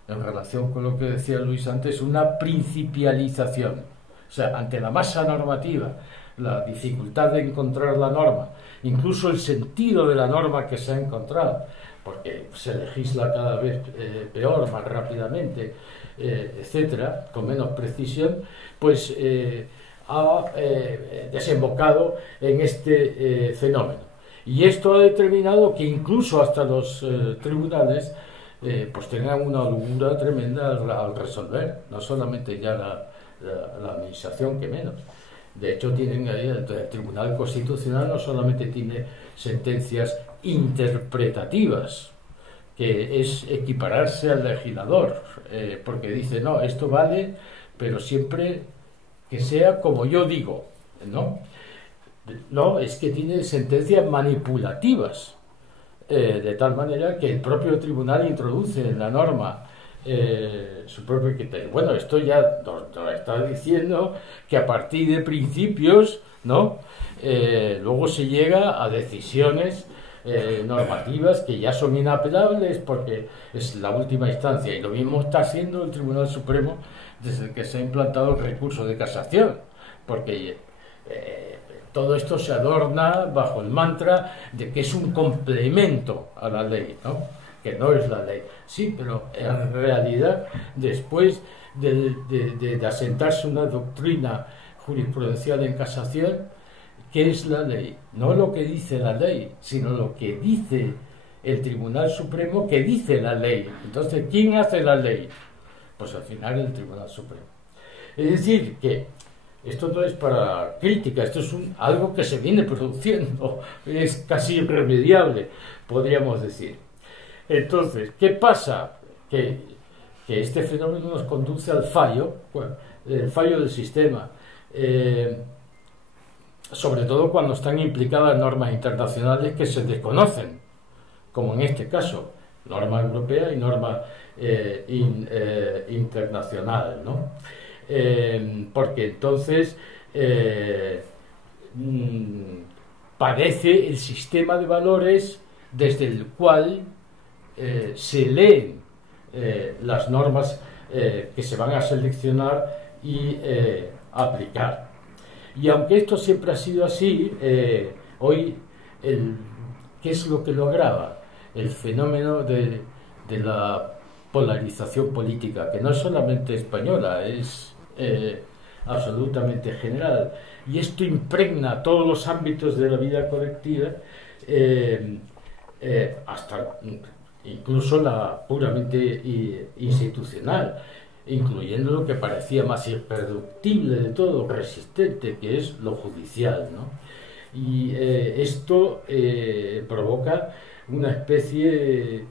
en relación con lo que decía Luis antes, una principialización. O sea, ante la masa normativa, la dificultad de encontrar la norma incluso el sentido de la norma que se ha encontrado, porque se legisla cada vez peor, más rápidamente, etcétera, con menos precisión, pues ha desembocado en este fenómeno. Y esto ha determinado que incluso hasta los tribunales pues tengan una holgura tremenda al resolver, no solamente ya la administración, que menos. De hecho, tienen ahí, el Tribunal Constitucional no solamente tiene sentencias interpretativas, que es equipararse al legislador, porque dice, no, esto vale, pero siempre que sea como yo digo, ¿no? No, es que tiene sentencias manipulativas, de tal manera que el propio tribunal introduce en la norma su propio criterio. Bueno, esto ya nos está diciendo que a partir de principios, ¿no? Luego se llega a decisiones normativas que ya son inapelables porque es la última instancia, y lo mismo está haciendo el Tribunal Supremo desde que se ha implantado el recurso de casación, porque todo esto se adorna bajo el mantra de que es un complemento a la ley, ¿no? Que no es la ley. Sí, pero en realidad, después de asentarse una doctrina jurisprudencial en casación, ¿qué es la ley? No lo que dice la ley, sino lo que dice el Tribunal Supremo que dice la ley. Entonces, ¿quién hace la ley? Pues al final el Tribunal Supremo. Es decir, que esto no es para crítica, esto es algo que se viene produciendo, es casi irremediable, podríamos decir. Entonces, ¿qué pasa? Que este fenómeno nos conduce al fallo, el fallo del sistema, sobre todo cuando están implicadas normas internacionales que se desconocen, como en este caso, norma europea y norma internacional, ¿no? Porque entonces padece el sistema de valores desde el cual se leen las normas que se van a seleccionar y aplicar. Y aunque esto siempre ha sido así, hoy, ¿qué es lo que lo agrava? El fenómeno de la polarización política, que no es solamente española, es absolutamente general. Y esto impregna todos los ámbitos de la vida colectiva, hasta incluso la puramente institucional, incluyendo lo que parecía más irreductible de todo, resistente, que es lo judicial, ¿no? Y esto provoca una especie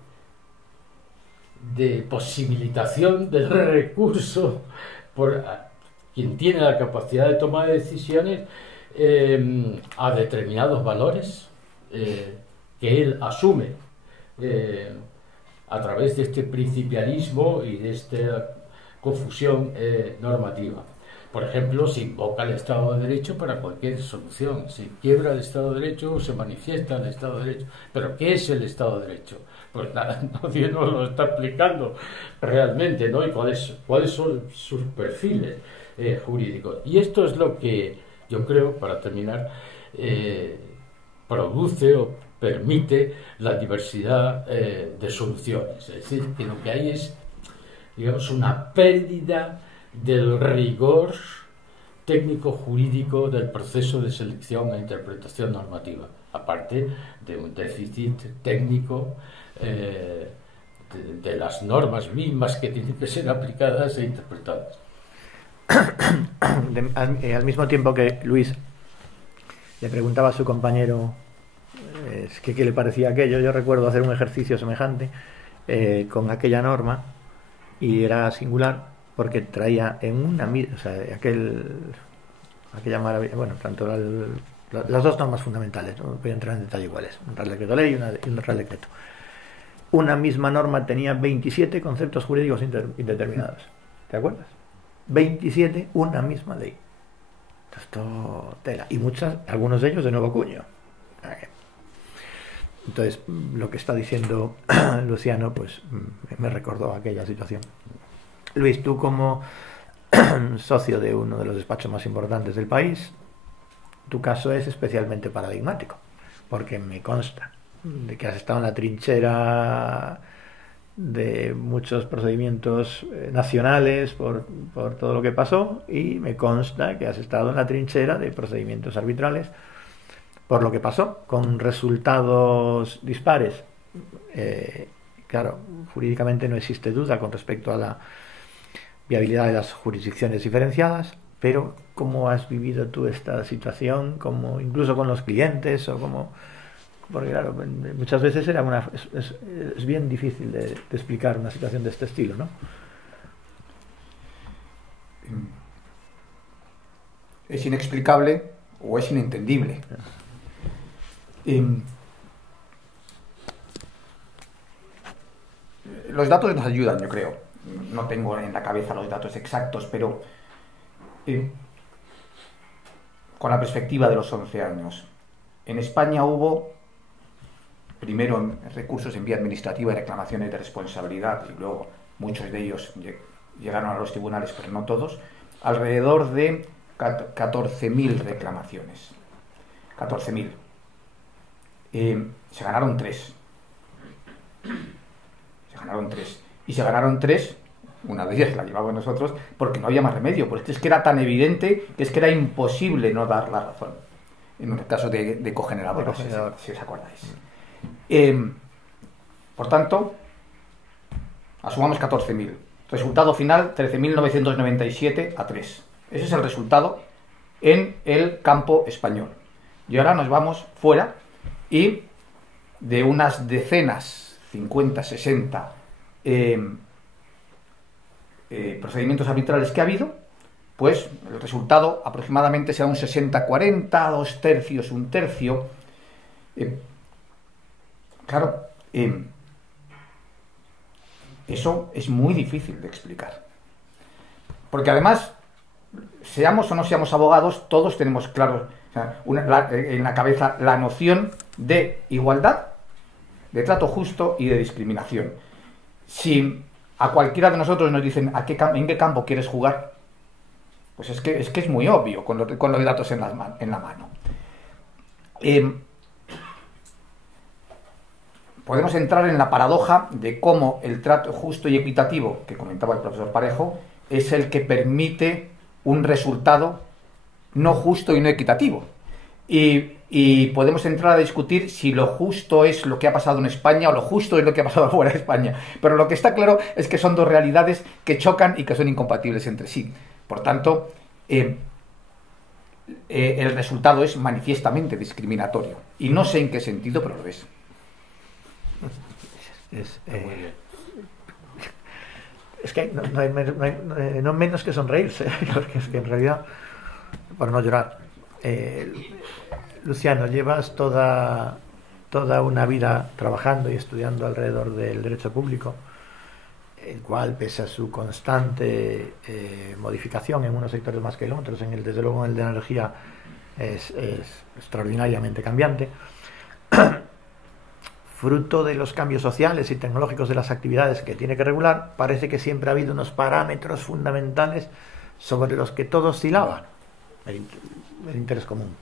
de posibilitación del recurso por quien tiene la capacidad de tomar decisiones a determinados valores que él asume a través de este principialismo y de esta confusión normativa. Por ejemplo, se invoca el Estado de Derecho para cualquier solución, se quiebra el Estado de Derecho, se manifiesta el Estado de Derecho. ¿Pero qué es el Estado de Derecho? Pues nada, nadie nos lo está explicando realmente, ¿no? Y cuáles son sus perfiles jurídicos. Y esto es lo que yo creo, para terminar, produce o permite la diversidad de soluciones. Es decir, que lo que hay es, digamos, una pérdida del rigor técnico-jurídico del proceso de selección e interpretación normativa, aparte de un déficit técnico de las normas mismas que tienen que ser aplicadas e interpretadas. Al mismo tiempo que Luis le preguntaba a su compañero qué le parecía aquello, yo recuerdo hacer un ejercicio semejante con aquella norma, y era singular porque traía en una misma, o sea, aquella maravilla, bueno, tanto las dos normas fundamentales, no voy a entrar en detalle iguales, un Real Decreto Ley y un Real Decreto. Una misma norma tenía 27 conceptos jurídicos indeterminados. ¿Te acuerdas? 27, una misma ley. Esto tela. Y algunos de ellos de nuevo cuño. Entonces, lo que está diciendo Luciano, pues me recordó aquella situación. Luis, tú como socio de uno de los despachos más importantes del país, tu caso es especialmente paradigmático, porque me consta de que has estado en la trinchera de muchos procedimientos nacionales por todo lo que pasó, y me consta que has estado en la trinchera de procedimientos arbitrales por lo que pasó, con resultados dispares. Claro, jurídicamente no existe duda con respecto a la viabilidad de las jurisdicciones diferenciadas, pero ¿cómo has vivido tú esta situación? ¿Cómo, incluso con los clientes? O cómo, porque claro, muchas veces es bien difícil de explicar una situación de este estilo, ¿no? Es inexplicable o es inentendible. Los datos nos ayudan, yo creo. No tengo en la cabeza los datos exactos, pero con la perspectiva de los 11 años. En España hubo, primero, recursos en vía administrativa y reclamaciones de responsabilidad, y luego muchos de ellos llegaron a los tribunales, pero no todos, alrededor de 14.000 reclamaciones. 14.000. Se ganaron 3. Y se ganaron 3, una de ellas la llevamos nosotros, porque no había más remedio, porque es que era tan evidente que es que era imposible no dar la razón. En el caso de cogeneradores, si os acordáis. Por tanto, asumamos 14.000. Resultado final, 13.997 a 3. Ese es el resultado en el campo español. Y ahora nos vamos fuera y de unas decenas, 50, 60 procedimientos arbitrales que ha habido, pues el resultado aproximadamente será un 60-40, 2 tercios, 1 tercio. Claro, eso es muy difícil de explicar. Porque además, seamos o no seamos abogados, todos tenemos claro, o sea, en la cabeza la noción de igualdad, de trato justo y de discriminación. Si a cualquiera de nosotros nos dicen en qué campo quieres jugar, pues es que es muy obvio con los datos en la mano. Podemos entrar en la paradoja de cómo el trato justo y equitativo, que comentaba el profesor Parejo, es el que permite un resultado no justo y no equitativo. Y podemos entrar a discutir si lo justo es lo que ha pasado en España o lo justo es lo que ha pasado fuera de España. Pero lo que está claro es que son dos realidades que chocan y que son incompatibles entre sí. Por tanto, el resultado es manifiestamente discriminatorio. Y no sé en qué sentido, pero lo es. Es que no menos que sonreírse, porque es que en realidad, por no llorar, Luciano, llevas toda una vida trabajando y estudiando alrededor del derecho público, el cual, pese a su constante modificación en unos sectores más que en otros, desde luego en el de energía es extraordinariamente cambiante, fruto de los cambios sociales y tecnológicos de las actividades que tiene que regular, parece que siempre ha habido unos parámetros fundamentales sobre los que todo oscilaba. El interés común,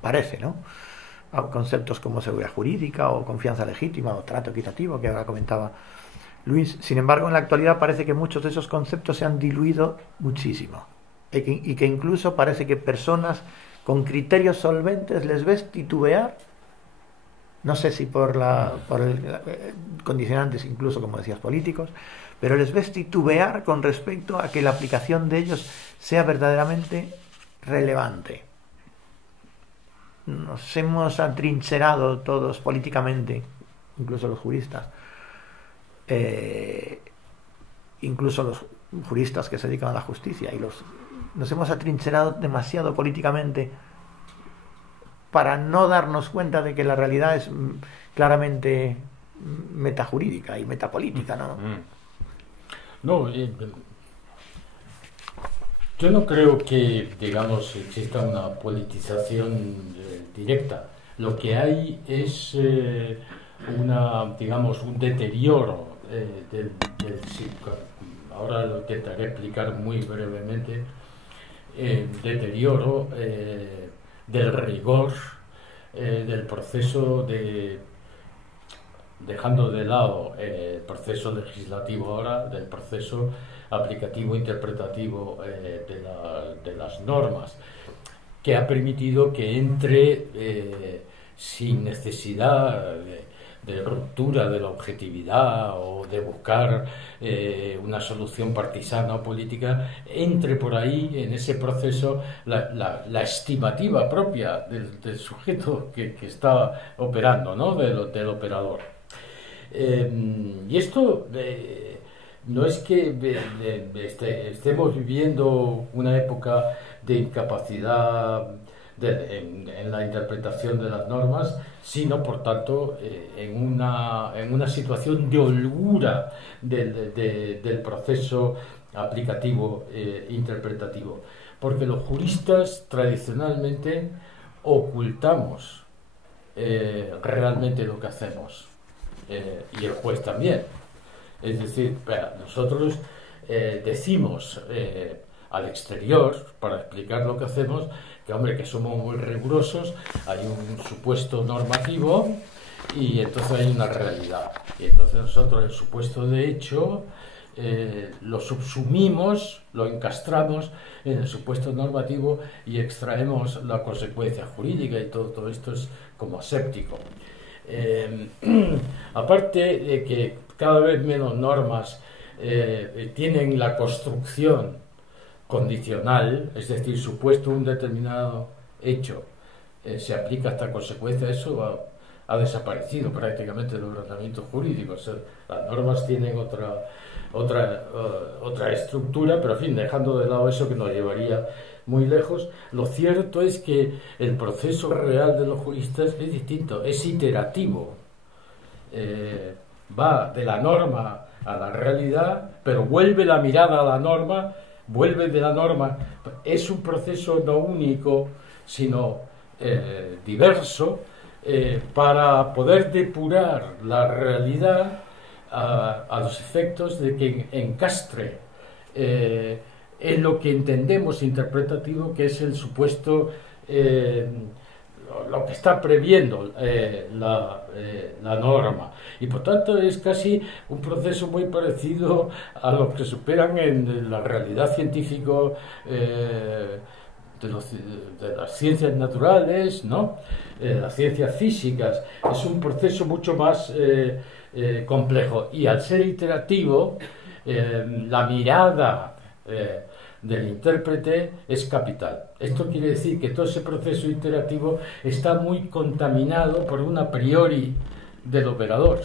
parece, ¿no? Conceptos como seguridad jurídica o confianza legítima o trato equitativo, que ahora comentaba Luis. Sin embargo, en la actualidad parece que muchos de esos conceptos se han diluido muchísimo y que incluso parece que personas con criterios solventes les ves titubear, no sé si por condicionantes incluso, como decías, políticos, pero les ves titubear con respecto a que la aplicación de ellos sea verdaderamente relevante. Nos hemos atrincherado todos políticamente, incluso los juristas, incluso los juristas que se dedican a la justicia, nos hemos atrincherado demasiado políticamente para no darnos cuenta de que la realidad es claramente metajurídica y metapolítica, ¿no? No, yo no creo que, digamos, exista una politización directa. Lo que hay es un deterioro ahora lo intentaré explicar muy brevemente, deterioro del rigor del proceso dejando de lado el proceso legislativo ahora, del proceso aplicativo interpretativo de las normas, que ha permitido que entre sin necesidad de ruptura de la objetividad o de buscar una solución partisana o política, entre por ahí en ese proceso la estimativa propia del sujeto que está operando, ¿no? del operador. Y esto no es que estemos viviendo una época de incapacidad en la interpretación de las normas, sino por tanto en una situación de holgura del proceso aplicativo interpretativo, porque los juristas tradicionalmente ocultamos realmente lo que hacemos, y el juez también. Es decir, nosotros decimos al exterior, para explicar lo que hacemos, que hombre, que somos muy rigurosos, hay un supuesto normativo y entonces hay una realidad. Y entonces nosotros el supuesto de hecho lo subsumimos, lo encastramos en el supuesto normativo y extraemos la consecuencia jurídica, y todo esto es como aséptico. Aparte de que cada vez menos normas tienen la construcción condicional, es decir, supuesto un determinado hecho, se aplica esta consecuencia, eso ha desaparecido prácticamente del ordenamiento jurídico. O sea, las normas tienen otra estructura, pero en fin, dejando de lado eso que nos llevaría muy lejos, lo cierto es que el proceso real de los juristas es distinto, es iterativo, va de la norma a la realidad, pero vuelve la mirada a la norma, vuelve de la norma. Es un proceso no único, sino diverso, para poder depurar la realidad a los efectos de que encastre en lo que entendemos interpretativo, que es el supuesto, lo que está previendo la norma. Y por tanto es casi un proceso muy parecido a lo que superan en la realidad científico de las ciencias naturales, ¿no? Las ciencias físicas. Es un proceso mucho más complejo, y al ser iterativo, la mirada del intérprete es capital. Esto quiere decir que todo ese proceso iterativo está muy contaminado por un a priori del operador.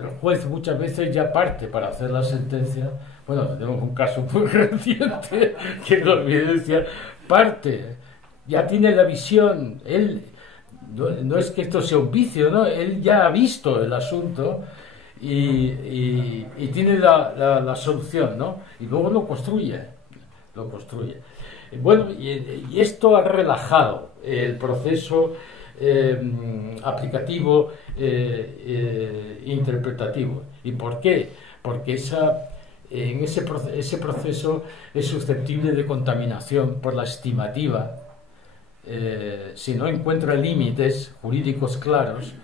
El juez muchas veces ya parte para hacer la sentencia. Bueno, tenemos un caso muy reciente que en la evidencia parte, ya tiene la visión. Él no es que esto sea un vicio, ¿no? Él ya ha visto el asunto y tiene la solución, ¿no? Y luego lo construye. Bueno, y esto ha relajado el proceso aplicativo interpretativo. ¿Y por qué? Porque ese proceso es susceptible de contaminación por la estimativa. Si no encuentra límites jurídicos claros,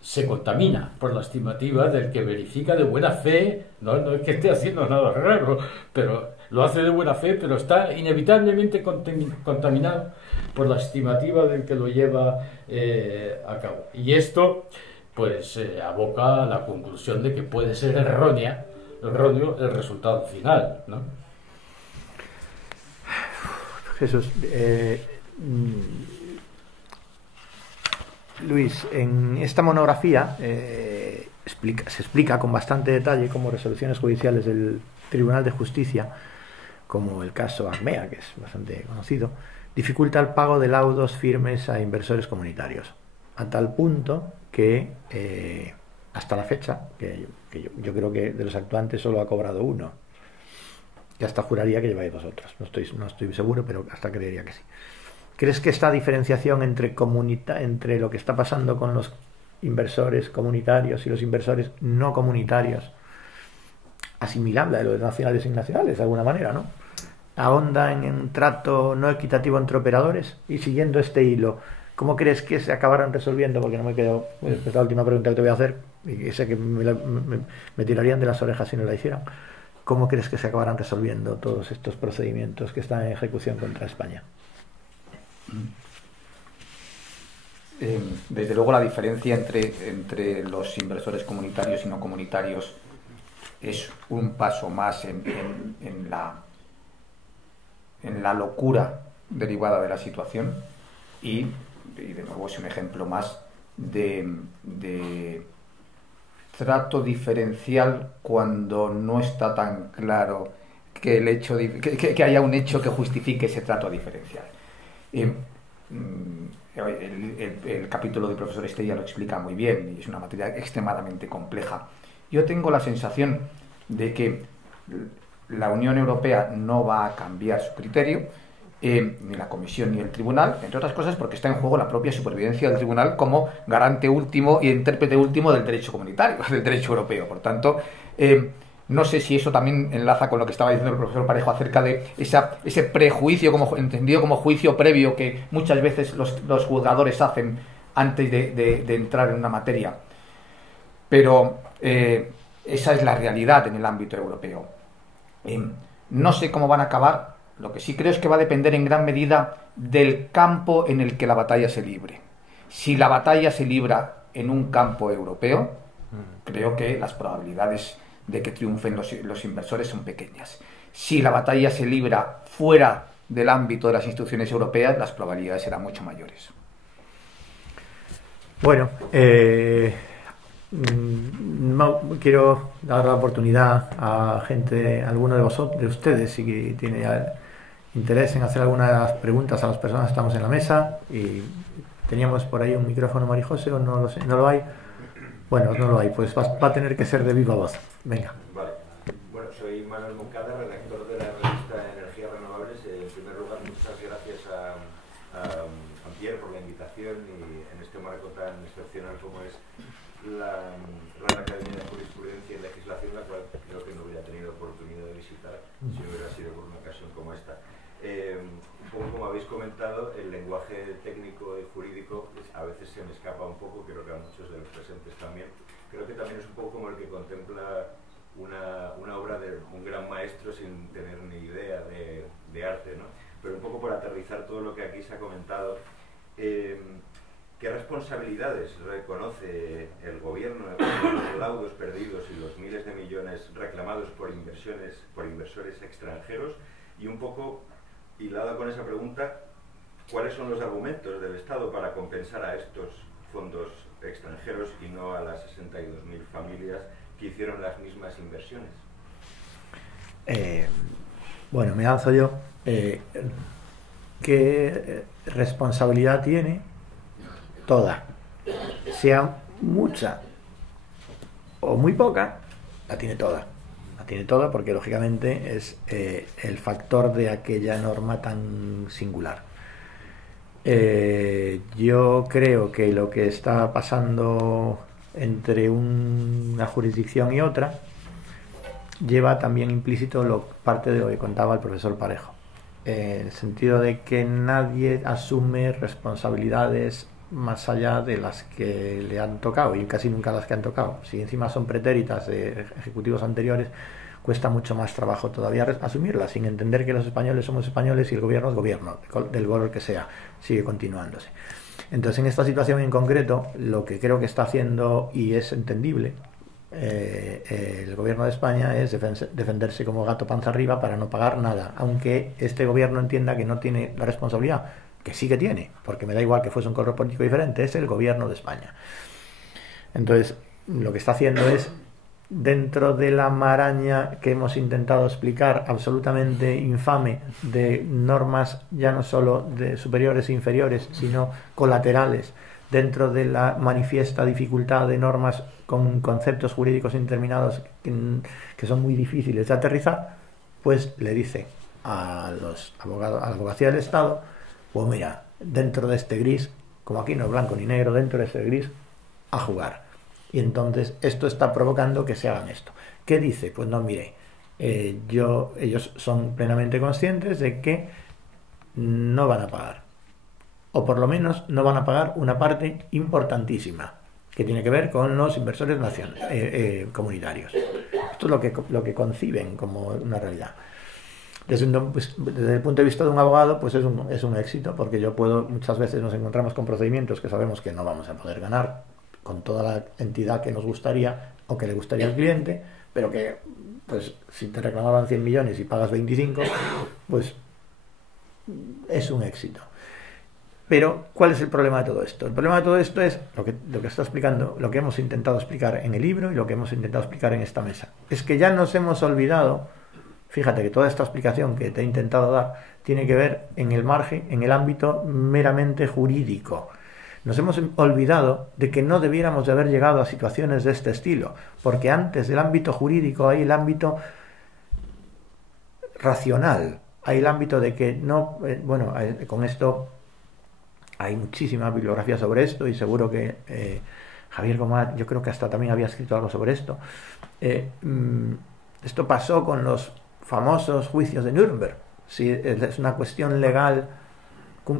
se contamina por la estimativa del que verifica de buena fe. No es que esté haciendo nada raro, pero lo hace de buena fe, pero está inevitablemente contaminado por la estimativa del que lo lleva a cabo. Y esto pues aboca a la conclusión de que puede ser erróneo el resultado final, ¿no? Jesús, Luis, en esta monografía se explica con bastante detalle cómo resoluciones judiciales del Tribunal de Justicia, como el caso Acmea, que es bastante conocido, dificulta el pago de laudos firmes a inversores comunitarios, a tal punto que hasta la fecha, que yo creo que de los actuantes solo ha cobrado uno, y hasta juraría que lleváis vosotros, no estoy seguro, pero hasta creería que sí. ¿Crees que esta diferenciación entre lo que está pasando con los inversores comunitarios y los inversores no comunitarios, asimilable a los nacionales y nacionales de alguna manera, ¿no? ahonda en un trato no equitativo entre operadores? Y siguiendo este hilo, ¿cómo crees que se acabarán resolviendo? Porque no me quedo, es la última pregunta que te voy a hacer, y sé que me tirarían de las orejas si no la hicieran. ¿Cómo crees que se acabarán resolviendo todos estos procedimientos que están en ejecución contra España? Desde luego la diferencia entre los inversores comunitarios y no comunitarios es un paso más en la locura derivada de la situación y de nuevo es un ejemplo más de trato diferencial cuando no está tan claro que el hecho que haya un hecho que justifique ese trato diferencial. El capítulo del profesor Estella lo explica muy bien y es una materia extremadamente compleja. Yo tengo la sensación de que la Unión Europea no va a cambiar su criterio, ni la Comisión ni el Tribunal, entre otras cosas porque está en juego la propia supervivencia del Tribunal como garante último y intérprete último del derecho comunitario, del derecho europeo. Por tanto, no sé si eso también enlaza con lo que estaba diciendo el profesor Parejo acerca de ese prejuicio entendido como juicio previo que muchas veces los juzgadores hacen antes de entrar en una materia. Pero esa es la realidad en el ámbito europeo. No sé cómo van a acabar. Lo que sí creo es que va a depender en gran medida del campo en el que la batalla se libre. Si la batalla se libra en un campo europeo, creo que las probabilidades de que triunfen los inversores son pequeñas. Si la batalla se libra fuera del ámbito de las instituciones europeas, las probabilidades serán mucho mayores. Bueno, no quiero dar la oportunidad a alguno de ustedes, si tiene interés en hacer algunas preguntas a las personas que estamos en la mesa. Y teníamos por ahí un micrófono, María José, o no lo sé, no lo hay. Bueno, no lo hay, pues va a tener que ser de viva voz. Venga. Vale. Bueno, soy Manuel Moncada, redactor de la revista Energías Renovables. En primer lugar, muchas gracias a Pierre por la invitación y en este marco tan excepcional como es la Real Academia de Jurisprudencia y Legislación, la cual creo que no hubiera tenido oportunidad de visitar si hubiera sido por una ocasión como esta. Un poco como habéis comentado, el lenguaje técnico y jurídico a veces se me escapa un poco, creo que a muchos de los presentes también. Creo que también es un poco como el que contempla una obra de un gran maestro sin tener ni idea de arte, ¿no? Pero un poco por aterrizar todo lo que aquí se ha comentado, ¿qué responsabilidades reconoce el gobierno en los laudos perdidos y los miles de millones reclamados por inversores extranjeros? Y un poco hilado con esa pregunta, ¿cuáles son los argumentos del Estado para compensar a estos fondos extranjeros y no a las 62.000 familias que hicieron las mismas inversiones? Bueno, me lanzo yo. ¿Qué responsabilidad tiene? Toda. Sea mucha o muy poca, la tiene toda. La tiene toda porque lógicamente es el factor de aquella norma tan singular. Yo creo que lo que está pasando entre una jurisdicción y otra lleva también implícito parte de lo que contaba el profesor Parejo, en el sentido de que nadie asume responsabilidades más allá de las que le han tocado, y casi nunca las que han tocado. Si encima son pretéritas de ejecutivos anteriores, cuesta mucho más trabajo todavía asumirlas, sin entender que los españoles somos españoles y el gobierno es gobierno, del color que sea, sigue continuándose. Entonces, en esta situación en concreto, lo que creo que está haciendo, y es entendible, el gobierno de España es defenderse como gato panza arriba para no pagar nada, aunque este gobierno entienda que no tiene la responsabilidad, que sí que tiene, porque me da igual que fuese un color político diferente, es el gobierno de España. Entonces, lo que está haciendo es, dentro de la maraña que hemos intentado explicar, absolutamente infame, de normas ya no solo de superiores e inferiores, sino colaterales, dentro de la manifiesta dificultad de normas con conceptos jurídicos indeterminados que son muy difíciles de aterrizar, pues le dice a los abogados, a la abogacía del Estado, pues mira, dentro de este gris, como aquí no es blanco ni negro, dentro de este gris, a jugar. Y entonces esto está provocando que se hagan esto. ¿Qué dice? Pues no, mire, ellos son plenamente conscientes de que no van a pagar, o por lo menos no van a pagar una parte importantísima que tiene que ver con los inversores comunitarios. Esto es lo que conciben como una realidad. Desde el punto de vista de un abogado, pues es un éxito, porque muchas veces nos encontramos con procedimientos que sabemos que no vamos a poder ganar con toda la entidad que nos gustaría o que le gustaría al cliente, pero que, pues, si te reclamaban 100 millones y pagas 25, pues es un éxito. Pero, ¿cuál es el problema de todo esto? El problema de todo esto es lo que está explicando, lo que hemos intentado explicar en el libro y lo que hemos intentado explicar en esta mesa. Es que ya nos hemos olvidado, fíjate que toda esta explicación que te he intentado dar tiene que ver en el margen, en el ámbito meramente jurídico. Nos hemos olvidado de que no debiéramos de haber llegado a situaciones de este estilo, porque antes del ámbito jurídico hay el ámbito racional, hay el ámbito de que no, con esto hay muchísima bibliografía sobre esto y seguro que Javier Gomá, yo creo que hasta también había escrito algo sobre esto. Esto pasó con los famosos juicios de Nuremberg. Si es una cuestión legal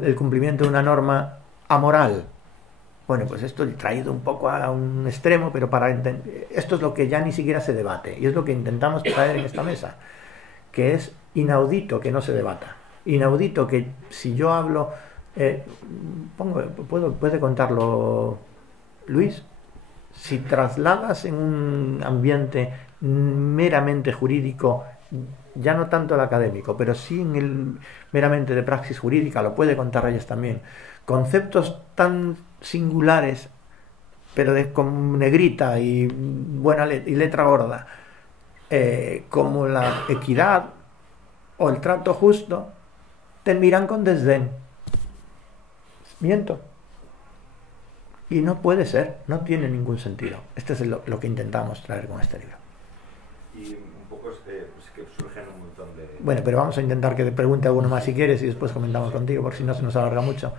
el cumplimiento de una norma amoral, bueno, pues esto traído un poco a un extremo, pero esto es lo que ya ni siquiera se debate y es lo que intentamos traer en esta mesa, que es inaudito que no se debata, inaudito que si yo hablo, puede contarlo Luis, si trasladas en un ambiente meramente jurídico, ya no tanto el académico, pero sí en el meramente de praxis jurídica, lo puede contar Reyes también, conceptos tan singulares, pero con negrita y y letra gorda, como la equidad o el trato justo, te miran con desdén. Miento. Y no puede ser, no tiene ningún sentido. Este es lo que intentamos traer con este libro. Y un poco es que surgen un montón de... Bueno, pero vamos a intentar que te pregunte alguno más si quieres y después comentamos contigo, por si no se nos alarga mucho.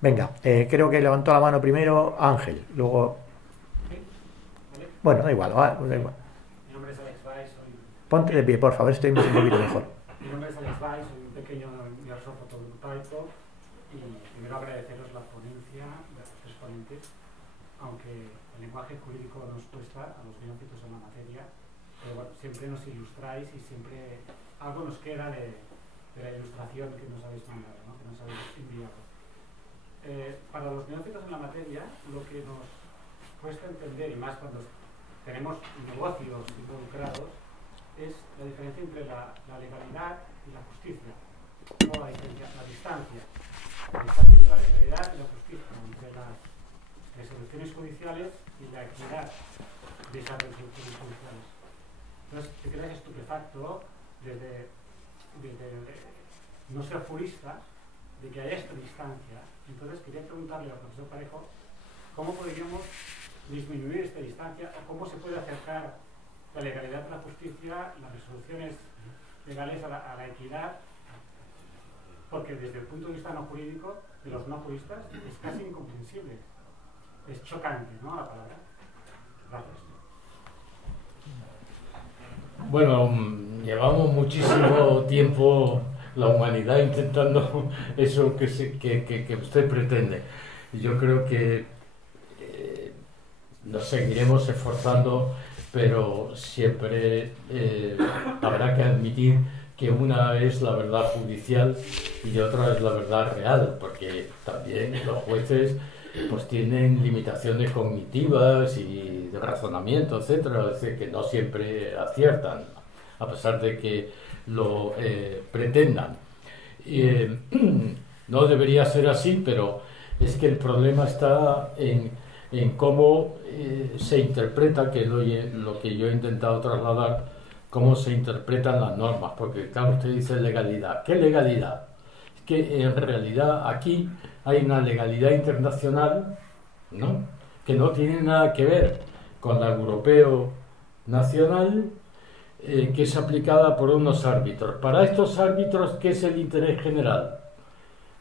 Venga, creo que levantó la mano primero Ángel, luego... Bueno, da igual, da igual. Mi nombre es Alex Weiss, Ponte de pie, por favor, estoy un poquito mejor. Mi nombre es Alex Weiss, soy un pequeño inversor fotovoltaico y primero agradeceros la ponencia de los tres ponentes, aunque el lenguaje jurídico nos cuesta a los neófitos en la materia, pero bueno, siempre nos ilustráis y siempre algo nos queda de la ilustración que nos habéis mandado, ¿no? Que nos habéis enviado. Para los neófitos en la materia, lo que nos cuesta entender, y más cuando tenemos negocios involucrados, es la diferencia entre la legalidad y la justicia, o la distancia entre la legalidad y la justicia, entre las resoluciones judiciales y la equidad de esas resoluciones judiciales. Entonces, te quedas estupefacto desde no ser jurista, de que haya esta distancia. Entonces, quería preguntarle al profesor Parejo cómo podríamos disminuir esta distancia o cómo se puede acercar la legalidad a la justicia, las resoluciones legales a la equidad, porque desde el punto de vista no jurídico de los no juristas es casi incomprensible, es chocante, ¿no? La palabra. Gracias. Bueno, llevamos muchísimo tiempo la humanidad intentando eso que usted pretende. Yo creo que nos seguiremos esforzando, pero siempre habrá que admitir que una es la verdad judicial y otra es la verdad real, porque también los jueces pues tienen limitaciones cognitivas y de razonamiento, etcétera, es decir, que no siempre aciertan, a pesar de que lo pretendan. No debería ser así, pero es que el problema está en cómo se interpreta, que es lo que yo he intentado trasladar, cómo se interpretan las normas, porque claro, usted dice legalidad. ¿Qué legalidad? Es que en realidad aquí hay una legalidad internacional, ¿no?, que no tiene nada que ver con la europeo nacional, que es aplicada por unos árbitros. Para estos árbitros, ¿qué es el interés general?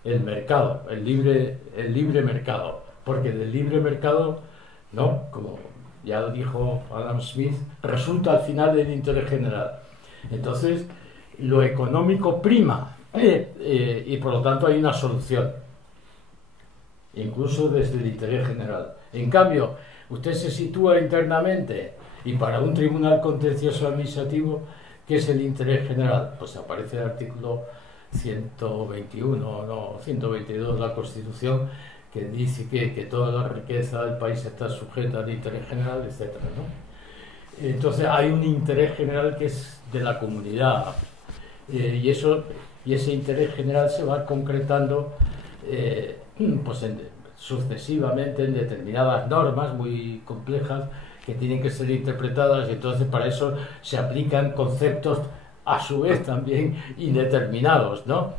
El mercado, el libre mercado, porque del libre mercado, no, como ya dijo Adam Smith, resulta al final el interés general. Entonces, lo económico prima y por lo tanto hay una solución, incluso desde el interés general. En cambio, usted se sitúa internamente y para un tribunal contencioso administrativo, ¿qué es el interés general? Pues aparece el artículo 121, no, 122 de la Constitución, que dice que toda la riqueza del país está sujeta al interés general, etcétera, ¿no? Entonces hay un interés general que es de la comunidad, y ese interés general se va concretando pues sucesivamente en determinadas normas muy complejas que tienen que ser interpretadas, y entonces para eso se aplican conceptos a su vez también indeterminados, ¿no?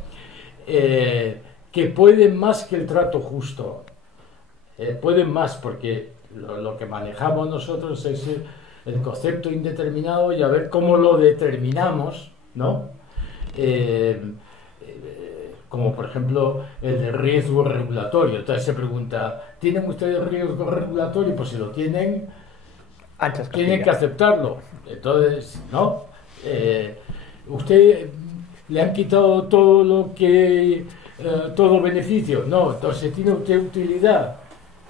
Que pueden más que el trato justo, pueden más porque lo que manejamos nosotros es el concepto indeterminado y a ver cómo lo determinamos, ¿no? Como por ejemplo el de riesgo regulatorio. Entonces se pregunta, ¿tienen ustedes riesgo regulatorio? Pues si lo tienen, tienen que aceptarlo. Entonces, ¿no? ¿Usted le han quitado todo lo que todo beneficio? No. Entonces, ¿tiene usted utilidad?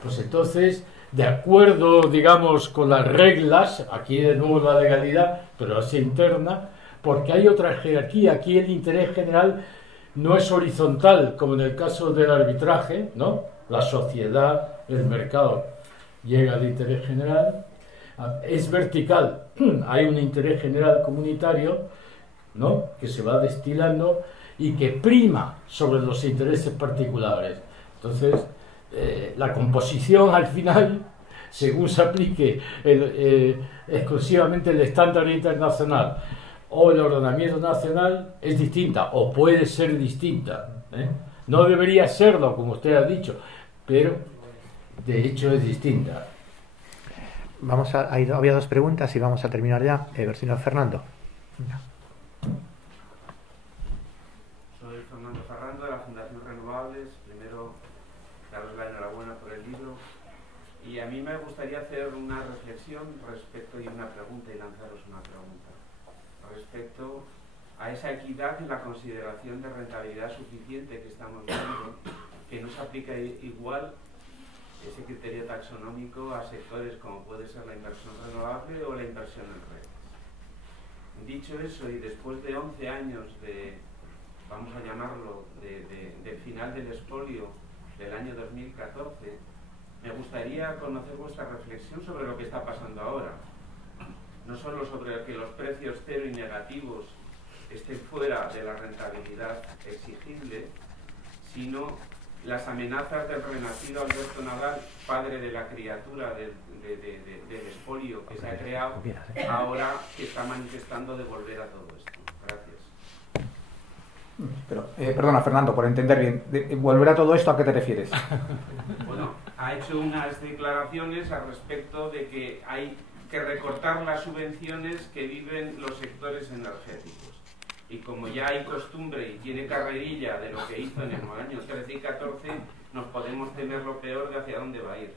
Pues entonces, de acuerdo, digamos, con las reglas, aquí de nuevo la legalidad, pero así interna, porque hay otra jerarquía. Aquí el interés general no es horizontal, como en el caso del arbitraje, ¿no? La sociedad, el mercado llega al interés general. Es vertical. Hay un interés general comunitario, ¿no?, que se va destilando y que prima sobre los intereses particulares. Entonces, la composición al final, según se aplique exclusivamente el estándar internacional o el ordenamiento nacional, es distinta o puede ser distinta, ¿eh? No debería serlo, como usted ha dicho, pero de hecho es distinta. Había dos preguntas y vamos a terminar ya. Señor Fernando. Soy Fernando Ferrando de la Fundación Renovables. Primero, daros la enhorabuena por el libro. Y a mí me gustaría hacer una reflexión respecto y una pregunta y lanzaros una pregunta. Respecto a esa equidad en la consideración de rentabilidad suficiente que estamos viendo, que no se aplica igual ese criterio taxonómico a sectores como puede ser la inversión renovable o la inversión en redes. Dicho eso, y después de 11 años de, vamos a llamarlo, del final del expolio del año 2014, me gustaría conocer vuestra reflexión sobre lo que está pasando ahora. No solo sobre que los precios cero y negativos estén fuera de la rentabilidad exigible, sino las amenazas del renacido Alberto Nadal, padre de la criatura del expolio que se ha creado, ahora que está manifestando de volver a todo esto. Gracias. Pero, perdona, Fernando, por entender bien, de volver a todo esto, ¿a qué te refieres? Bueno, ha hecho unas declaraciones al respecto de que hay que recortar las subvenciones que viven los sectores energéticos. Y como ya hay costumbre y tiene carrerilla de lo que hizo en el año 13 y 14, nos podemos temer lo peor de hacia dónde va a ir.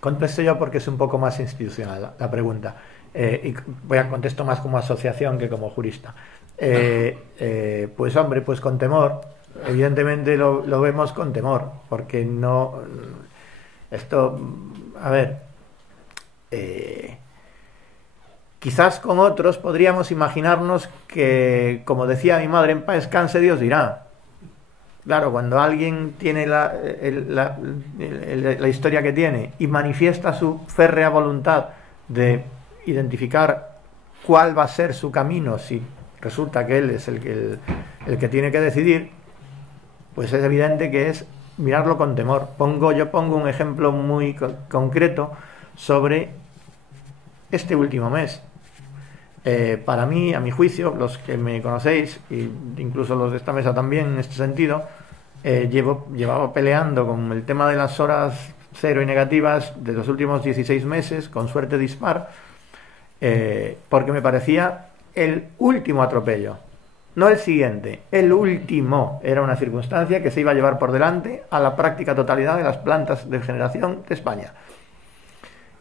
Contesto yo porque es un poco más institucional la pregunta. Y voy a contestar más como asociación que como jurista. Pues hombre, pues con temor. Evidentemente lo vemos con temor, porque no... Esto, a ver... quizás con otros podríamos imaginarnos que, como decía mi madre, en paz descanse Dios dirá. Claro, cuando alguien tiene la historia que tiene y manifiesta su férrea voluntad de identificar cuál va a ser su camino, si resulta que él es el que tiene que decidir, pues es evidente que es mirarlo con temor. Yo pongo un ejemplo muy concreto sobre este último mes. Para mí, a mi juicio, los que me conocéis, e incluso los de esta mesa también en este sentido, llevaba peleando con el tema de las horas cero y negativas de los últimos 16 meses, con suerte dispar, porque me parecía el último atropello, no el siguiente, el último. Era una circunstancia que se iba a llevar por delante a la práctica totalidad de las plantas de generación de España,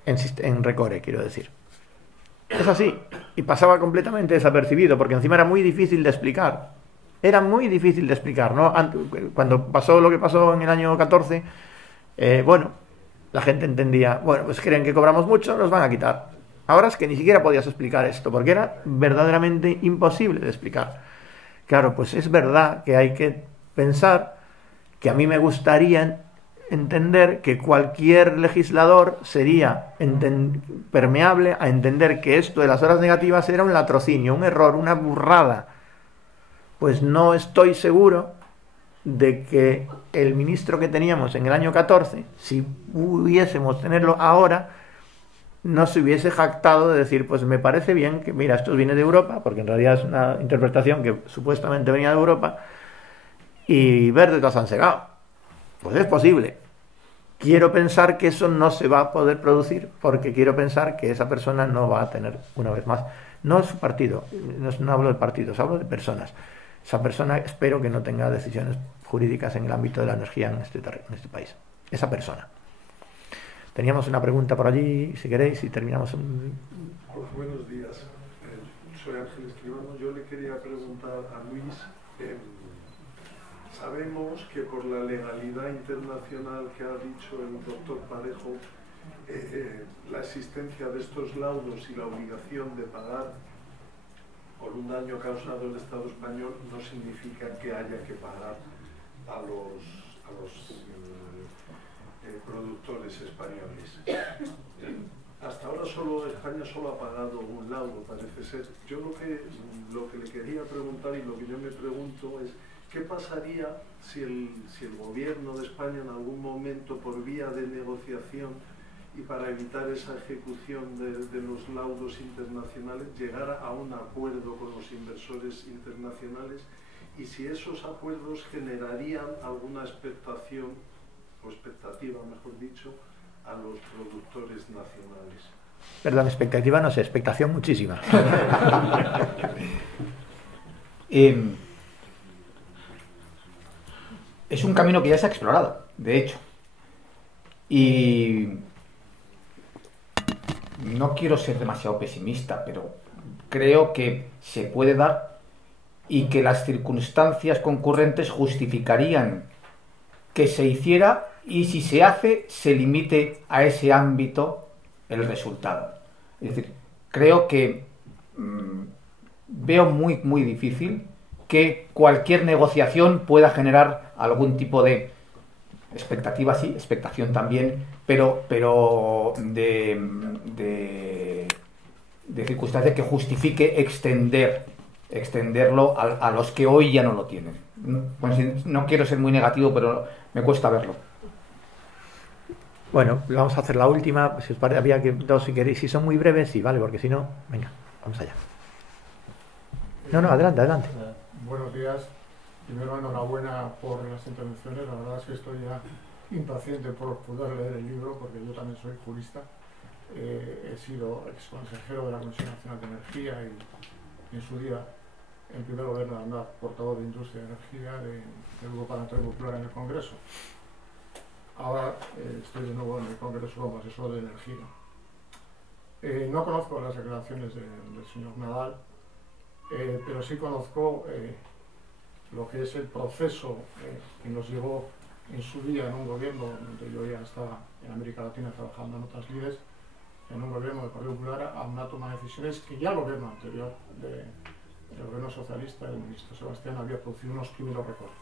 en Recore, quiero decir. Es así, y pasaba completamente desapercibido, porque encima era muy difícil de explicar. Era muy difícil de explicar, ¿no? Cuando pasó lo que pasó en el año 14, bueno, la gente entendía, bueno, pues creen que cobramos mucho, nos van a quitar. Ahora es que ni siquiera podías explicar esto, porque era verdaderamente imposible de explicar. Claro, pues es verdad que hay que pensar que a mí me gustaría entender que cualquier legislador sería permeable a entender que esto de las horas negativas era un latrocinio, un error, una burrada. Pues no estoy seguro de que el ministro que teníamos en el año 14, si pudiésemos tenerlo ahora, no se hubiese jactado de decir, pues me parece bien que, mira, esto viene de Europa, porque en realidad es una interpretación que supuestamente venía de Europa, y verdes las han segado. Pues es posible. Quiero pensar que eso no se va a poder producir, porque quiero pensar que esa persona no va a tener, una vez más, no es su partido, no hablo de partidos, hablo de personas. Esa persona espero que no tenga decisiones jurídicas en el ámbito de la energía en este país. Esa persona. Teníamos una pregunta por allí, si queréis, y terminamos. Hola, buenos días. Soy Ángel Escribano. Yo le quería preguntar a Luis. Sabemos que por la legalidad internacional que ha dicho el doctor Parejo, la existencia de estos laudos y la obligación de pagar por un daño causado el Estado español no significa que haya que pagar a los productores españoles. Hasta ahora España solo ha pagado un laudo, parece ser. Yo lo que le quería preguntar y lo que yo me pregunto es ¿qué pasaría si el gobierno de España en algún momento, por vía de negociación y para evitar esa ejecución de los laudos internacionales, llegara a un acuerdo con los inversores internacionales y si esos acuerdos generarían alguna expectativa, mejor dicho, a los productores nacionales? Perdón, expectativa no sé, expectación muchísima. Es un camino que ya se ha explorado, de hecho. Y no quiero ser demasiado pesimista, pero creo que se puede dar y que las circunstancias concurrentes justificarían que se hiciera y si se hace, se limite a ese ámbito el resultado. Es decir, creo que veo muy, muy difícil que cualquier negociación pueda generar algún tipo de expectativa, sí, expectación también, pero de circunstancia que justifique extenderlo a los que hoy ya no lo tienen. Pues no quiero ser muy negativo, pero me cuesta verlo. Bueno, vamos a hacer la última. Si os parece, había que dos, si queréis, si son muy breves, sí, vale, porque si no, venga, vamos allá. No, adelante. Buenos días. Primero, enhorabuena por las intervenciones. La verdad es que estoy ya impaciente por poder leer el libro, porque yo también soy jurista. He sido exconsejero de la Comisión Nacional de Energía y en su día, en primer gobierno de Aznar, portavoz de Industria y Energía del Grupo Parlamentario Popular en el Congreso. Ahora estoy de nuevo en el Congreso como asesor de energía. No conozco las declaraciones del señor Nadal, pero sí conozco lo que es el proceso que nos llevó en su día en un gobierno donde yo ya estaba en América Latina trabajando en otras lides, en un gobierno del Partido Popular, a una toma de decisiones que ya el gobierno anterior del gobierno socialista, el ministro Sebastián, había producido unos primeros recortes.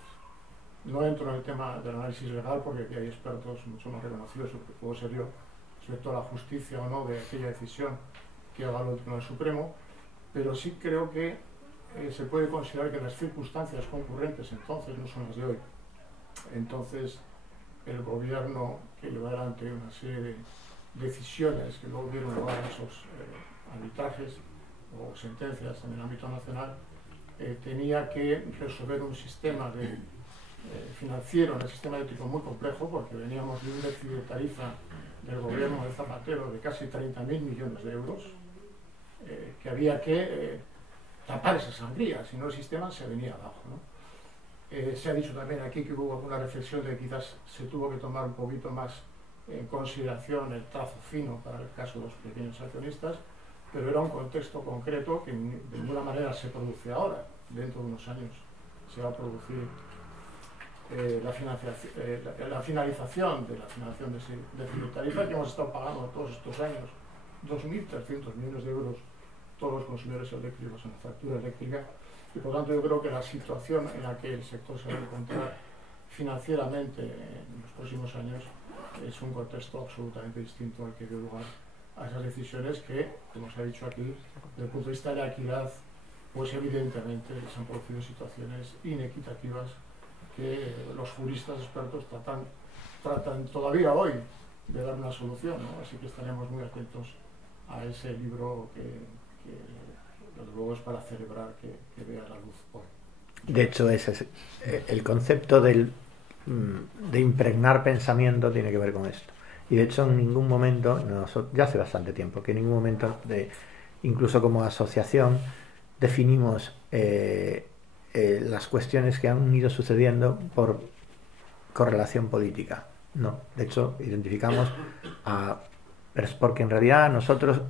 No entro en el tema del análisis legal porque aquí hay expertos mucho más reconocidos sobre lo que puedo ser yo respecto a la justicia o no de aquella decisión que haga el Tribunal Supremo, pero sí creo que se puede considerar que las circunstancias concurrentes entonces no son las de hoy. Entonces, el gobierno que lleva adelante una serie de decisiones que luego dieron lugar a esos arbitrajes o sentencias en el ámbito nacional, tenía que resolver un sistema financiero en el sistema eléctrico muy complejo, porque veníamos de un déficit de tarifa del gobierno de Zapatero de casi 30.000 millones de euros, que había que tapar esa sangría, si no el sistema se venía abajo, ¿no? Se ha dicho también aquí que hubo alguna reflexión de que quizás se tuvo que tomar un poquito más en consideración el trazo fino para el caso de los pequeños accionistas. pero era un contexto concreto que de ninguna manera se produce ahora. Dentro de unos años se va a producir la finalización de la financiación de tarifa que hemos estado pagando todos estos años, 2.300 millones de euros todos los consumidores eléctricos en la factura eléctrica, y por tanto yo creo que la situación en la que el sector se va a encontrar financieramente en los próximos años es un contexto absolutamente distinto al que dio lugar a esas decisiones que, como se ha dicho aquí, desde el punto de vista de la equidad, pues evidentemente se han producido situaciones inequitativas que los juristas expertos tratan todavía hoy de dar una solución, ¿no? Así que estaremos muy atentos a ese libro que desde luego es para celebrar que vea la luz hoy. De hecho, ese es el concepto de impregnar pensamiento tiene que ver con esto. Y de hecho en ningún momento, ya hace bastante tiempo, que en ningún momento, incluso como asociación, definimos las cuestiones que han ido sucediendo por correlación política. No, de hecho identificamos porque en realidad nosotros,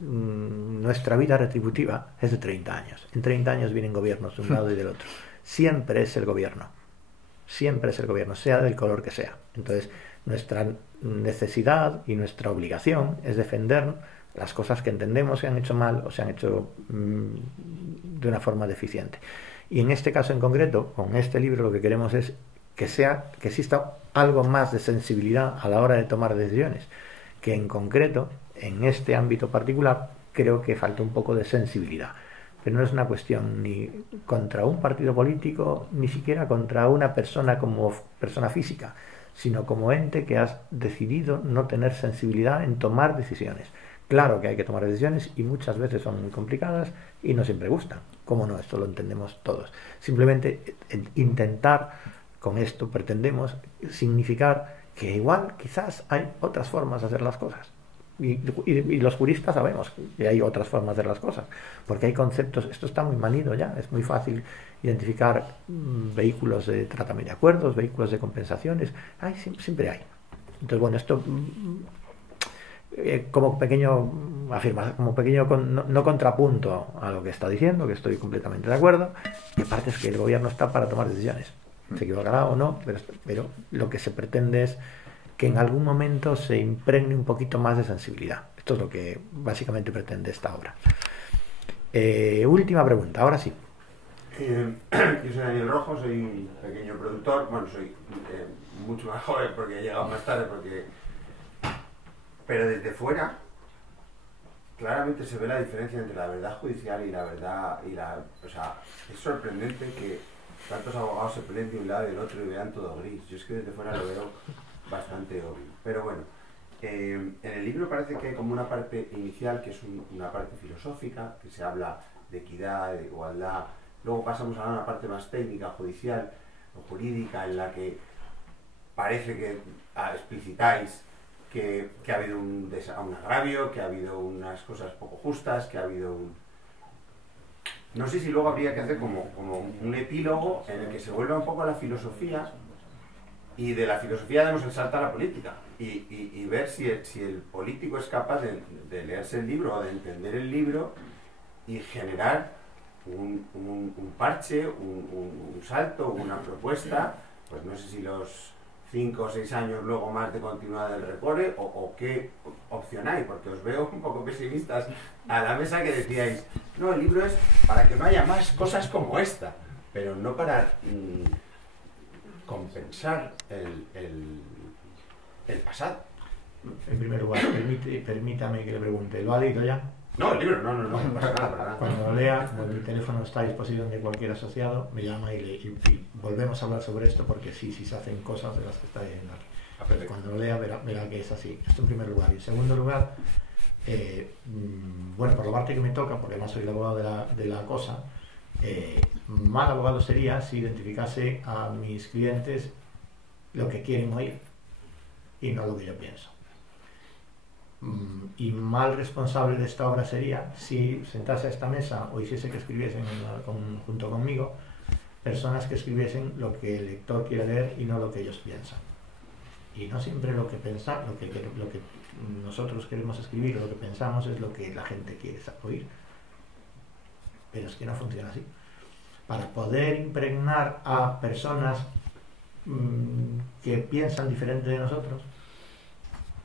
nuestra vida retributiva es de 30 años. En 30 años vienen gobiernos de un lado y del otro. Siempre es el gobierno, sea del color que sea. Entonces, nuestra necesidad y nuestra obligación es defender las cosas que entendemos se han hecho mal o se han hecho de una forma deficiente. Y en este caso en concreto, con este libro lo que queremos es que exista algo más de sensibilidad a la hora de tomar decisiones, que en concreto, en este ámbito particular, creo que falta un poco de sensibilidad. Pero no es una cuestión ni contra un partido político, ni siquiera contra una persona como persona física, sino como ente que has decidido no tener sensibilidad en tomar decisiones. Claro que hay que tomar decisiones y muchas veces son muy complicadas y no siempre gustan. ¿Cómo no? Esto lo entendemos todos. Simplemente intentar, con esto pretendemos significar que igual quizás hay otras formas de hacer las cosas. Y los juristas sabemos que hay otras formas de hacer las cosas, porque hay conceptos, esto está muy manido ya, es muy fácil identificar vehículos de tratamiento de acuerdos, vehículos de compensaciones, siempre hay. Entonces, bueno, esto como pequeño no contrapunto a lo que está diciendo, que estoy completamente de acuerdo, y aparte es que el gobierno está para tomar decisiones, se equivocará o no, pero lo que se pretende es que en algún momento se impregne un poquito más de sensibilidad. Esto es lo que básicamente pretende esta obra. Última pregunta, ahora sí. Yo soy Daniel Rojo, soy un pequeño productor. Bueno, soy mucho más joven porque he llegado más tarde, pero desde fuera claramente se ve la diferencia entre la verdad judicial y la verdad o sea, es sorprendente que tantos abogados se peleen de un lado y del otro y vean todo gris. Yo es que desde fuera lo veo bastante obvio. Pero bueno, en el libro parece que hay como una parte inicial que es una parte filosófica, que se habla de equidad, de igualdad. Luego pasamos a una parte más técnica, judicial o jurídica, en la que parece que explicitáis que ha habido un agravio, que ha habido unas cosas poco justas, que ha habido No sé si luego habría que hacer como un epílogo en el que se vuelva un poco a la filosofía, y de la filosofía damos el salto a la política y ver si el político es capaz de leerse el libro o de entender el libro y generar un parche, un salto, una propuesta, pues no sé si los 5 o 6 años luego más de continuidad del recorre o qué opción hay, porque os veo un poco pesimistas a la mesa que decíais, no, el libro es para que no haya más cosas como esta, pero no para compensar el pasado. En primer lugar, permítame que le pregunte, ¿lo ha leído ya? No, el libro no pasa nada. Cuando lo lea, como mi teléfono está a disposición de cualquier asociado, me llama y volvemos a hablar sobre esto, porque sí se hacen cosas de las que está diciendo aquí. Cuando lo lea verá que es así. Esto en primer lugar. Y en segundo lugar, bueno, por la parte que me toca, porque además soy el abogado de la cosa, mal abogado sería si identificase a mis clientes lo que quieren oír y no lo que yo pienso. Y mal responsable de esta obra sería si sentase a esta mesa o hiciese que escribiesen junto conmigo personas que escribiesen lo que el lector quiere leer y no lo que ellos piensan. Y no siempre lo que nosotros queremos escribir o lo que pensamos es lo que la gente quiere oír. Pero es que no funciona así. Para poder impregnar a personas que piensan diferente de nosotros,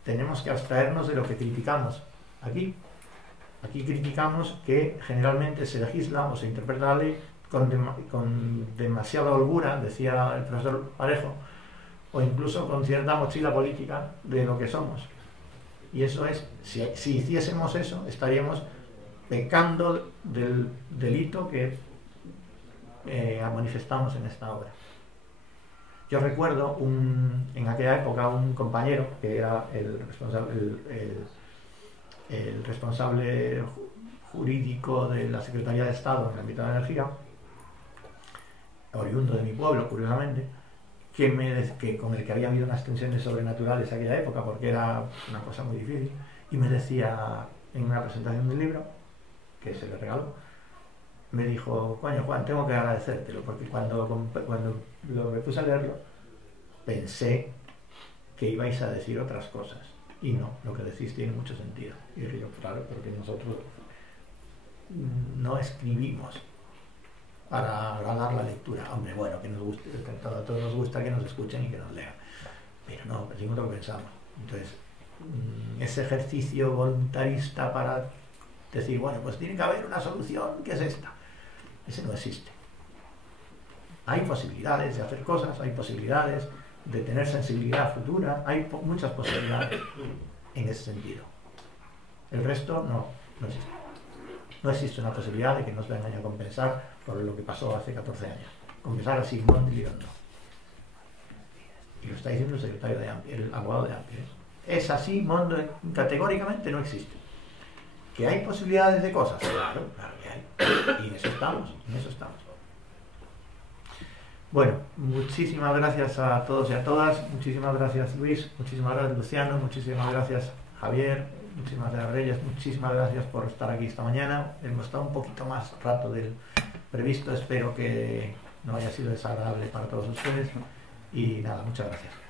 tenemos que abstraernos de lo que criticamos. Aquí criticamos que generalmente se legisla o se interpreta la ley con demasiada holgura, decía el profesor Parejo, o incluso con cierta mochila política de lo que somos. Y eso es, si hiciésemos eso, estaríamos pecando del delito que manifestamos en esta obra. Yo recuerdo en aquella época un compañero que era el responsable jurídico de la Secretaría de Estado en el ámbito de la energía, oriundo de mi pueblo, curiosamente, que con el que había habido unas tensiones sobrenaturales en aquella época, porque era una cosa muy difícil, y me decía en una presentación del libro, que se le regaló, me dijo: coño, Juan, tengo que agradecértelo, porque cuando me puse a leerlo, pensé que ibais a decir otras cosas, y no, lo que decís tiene mucho sentido. Y yo, claro, porque nosotros no escribimos para agradar la lectura. Hombre, bueno, que nos guste, a todos nos gusta que nos escuchen y que nos lean, pero no, decimos lo que pensamos. Entonces, ese ejercicio voluntarista para decir, bueno, pues tiene que haber una solución, ¿qué es esta? Ese no existe. Hay posibilidades de hacer cosas, hay posibilidades de tener sensibilidad futura, hay muchas posibilidades en ese sentido. El resto no existe. No existe una posibilidad de que nos vengan a compensar por lo que pasó hace 14 años. Compensar a Sigmund Lirondo. Y lo está diciendo el secretario de AMPI, el abogado de AMPI. Es así, Mondo categóricamente no existe. ¿Que hay posibilidades de cosas? Claro que hay. Y en eso estamos. Bueno, muchísimas gracias a todos y a todas. Muchísimas gracias, Luis. Muchísimas gracias, Luciano. Muchísimas gracias, Javier. Muchísimas gracias, Reyes. Muchísimas gracias por estar aquí esta mañana. Hemos estado un poquito más rato del previsto. Espero que no haya sido desagradable para todos ustedes. Y nada, muchas gracias.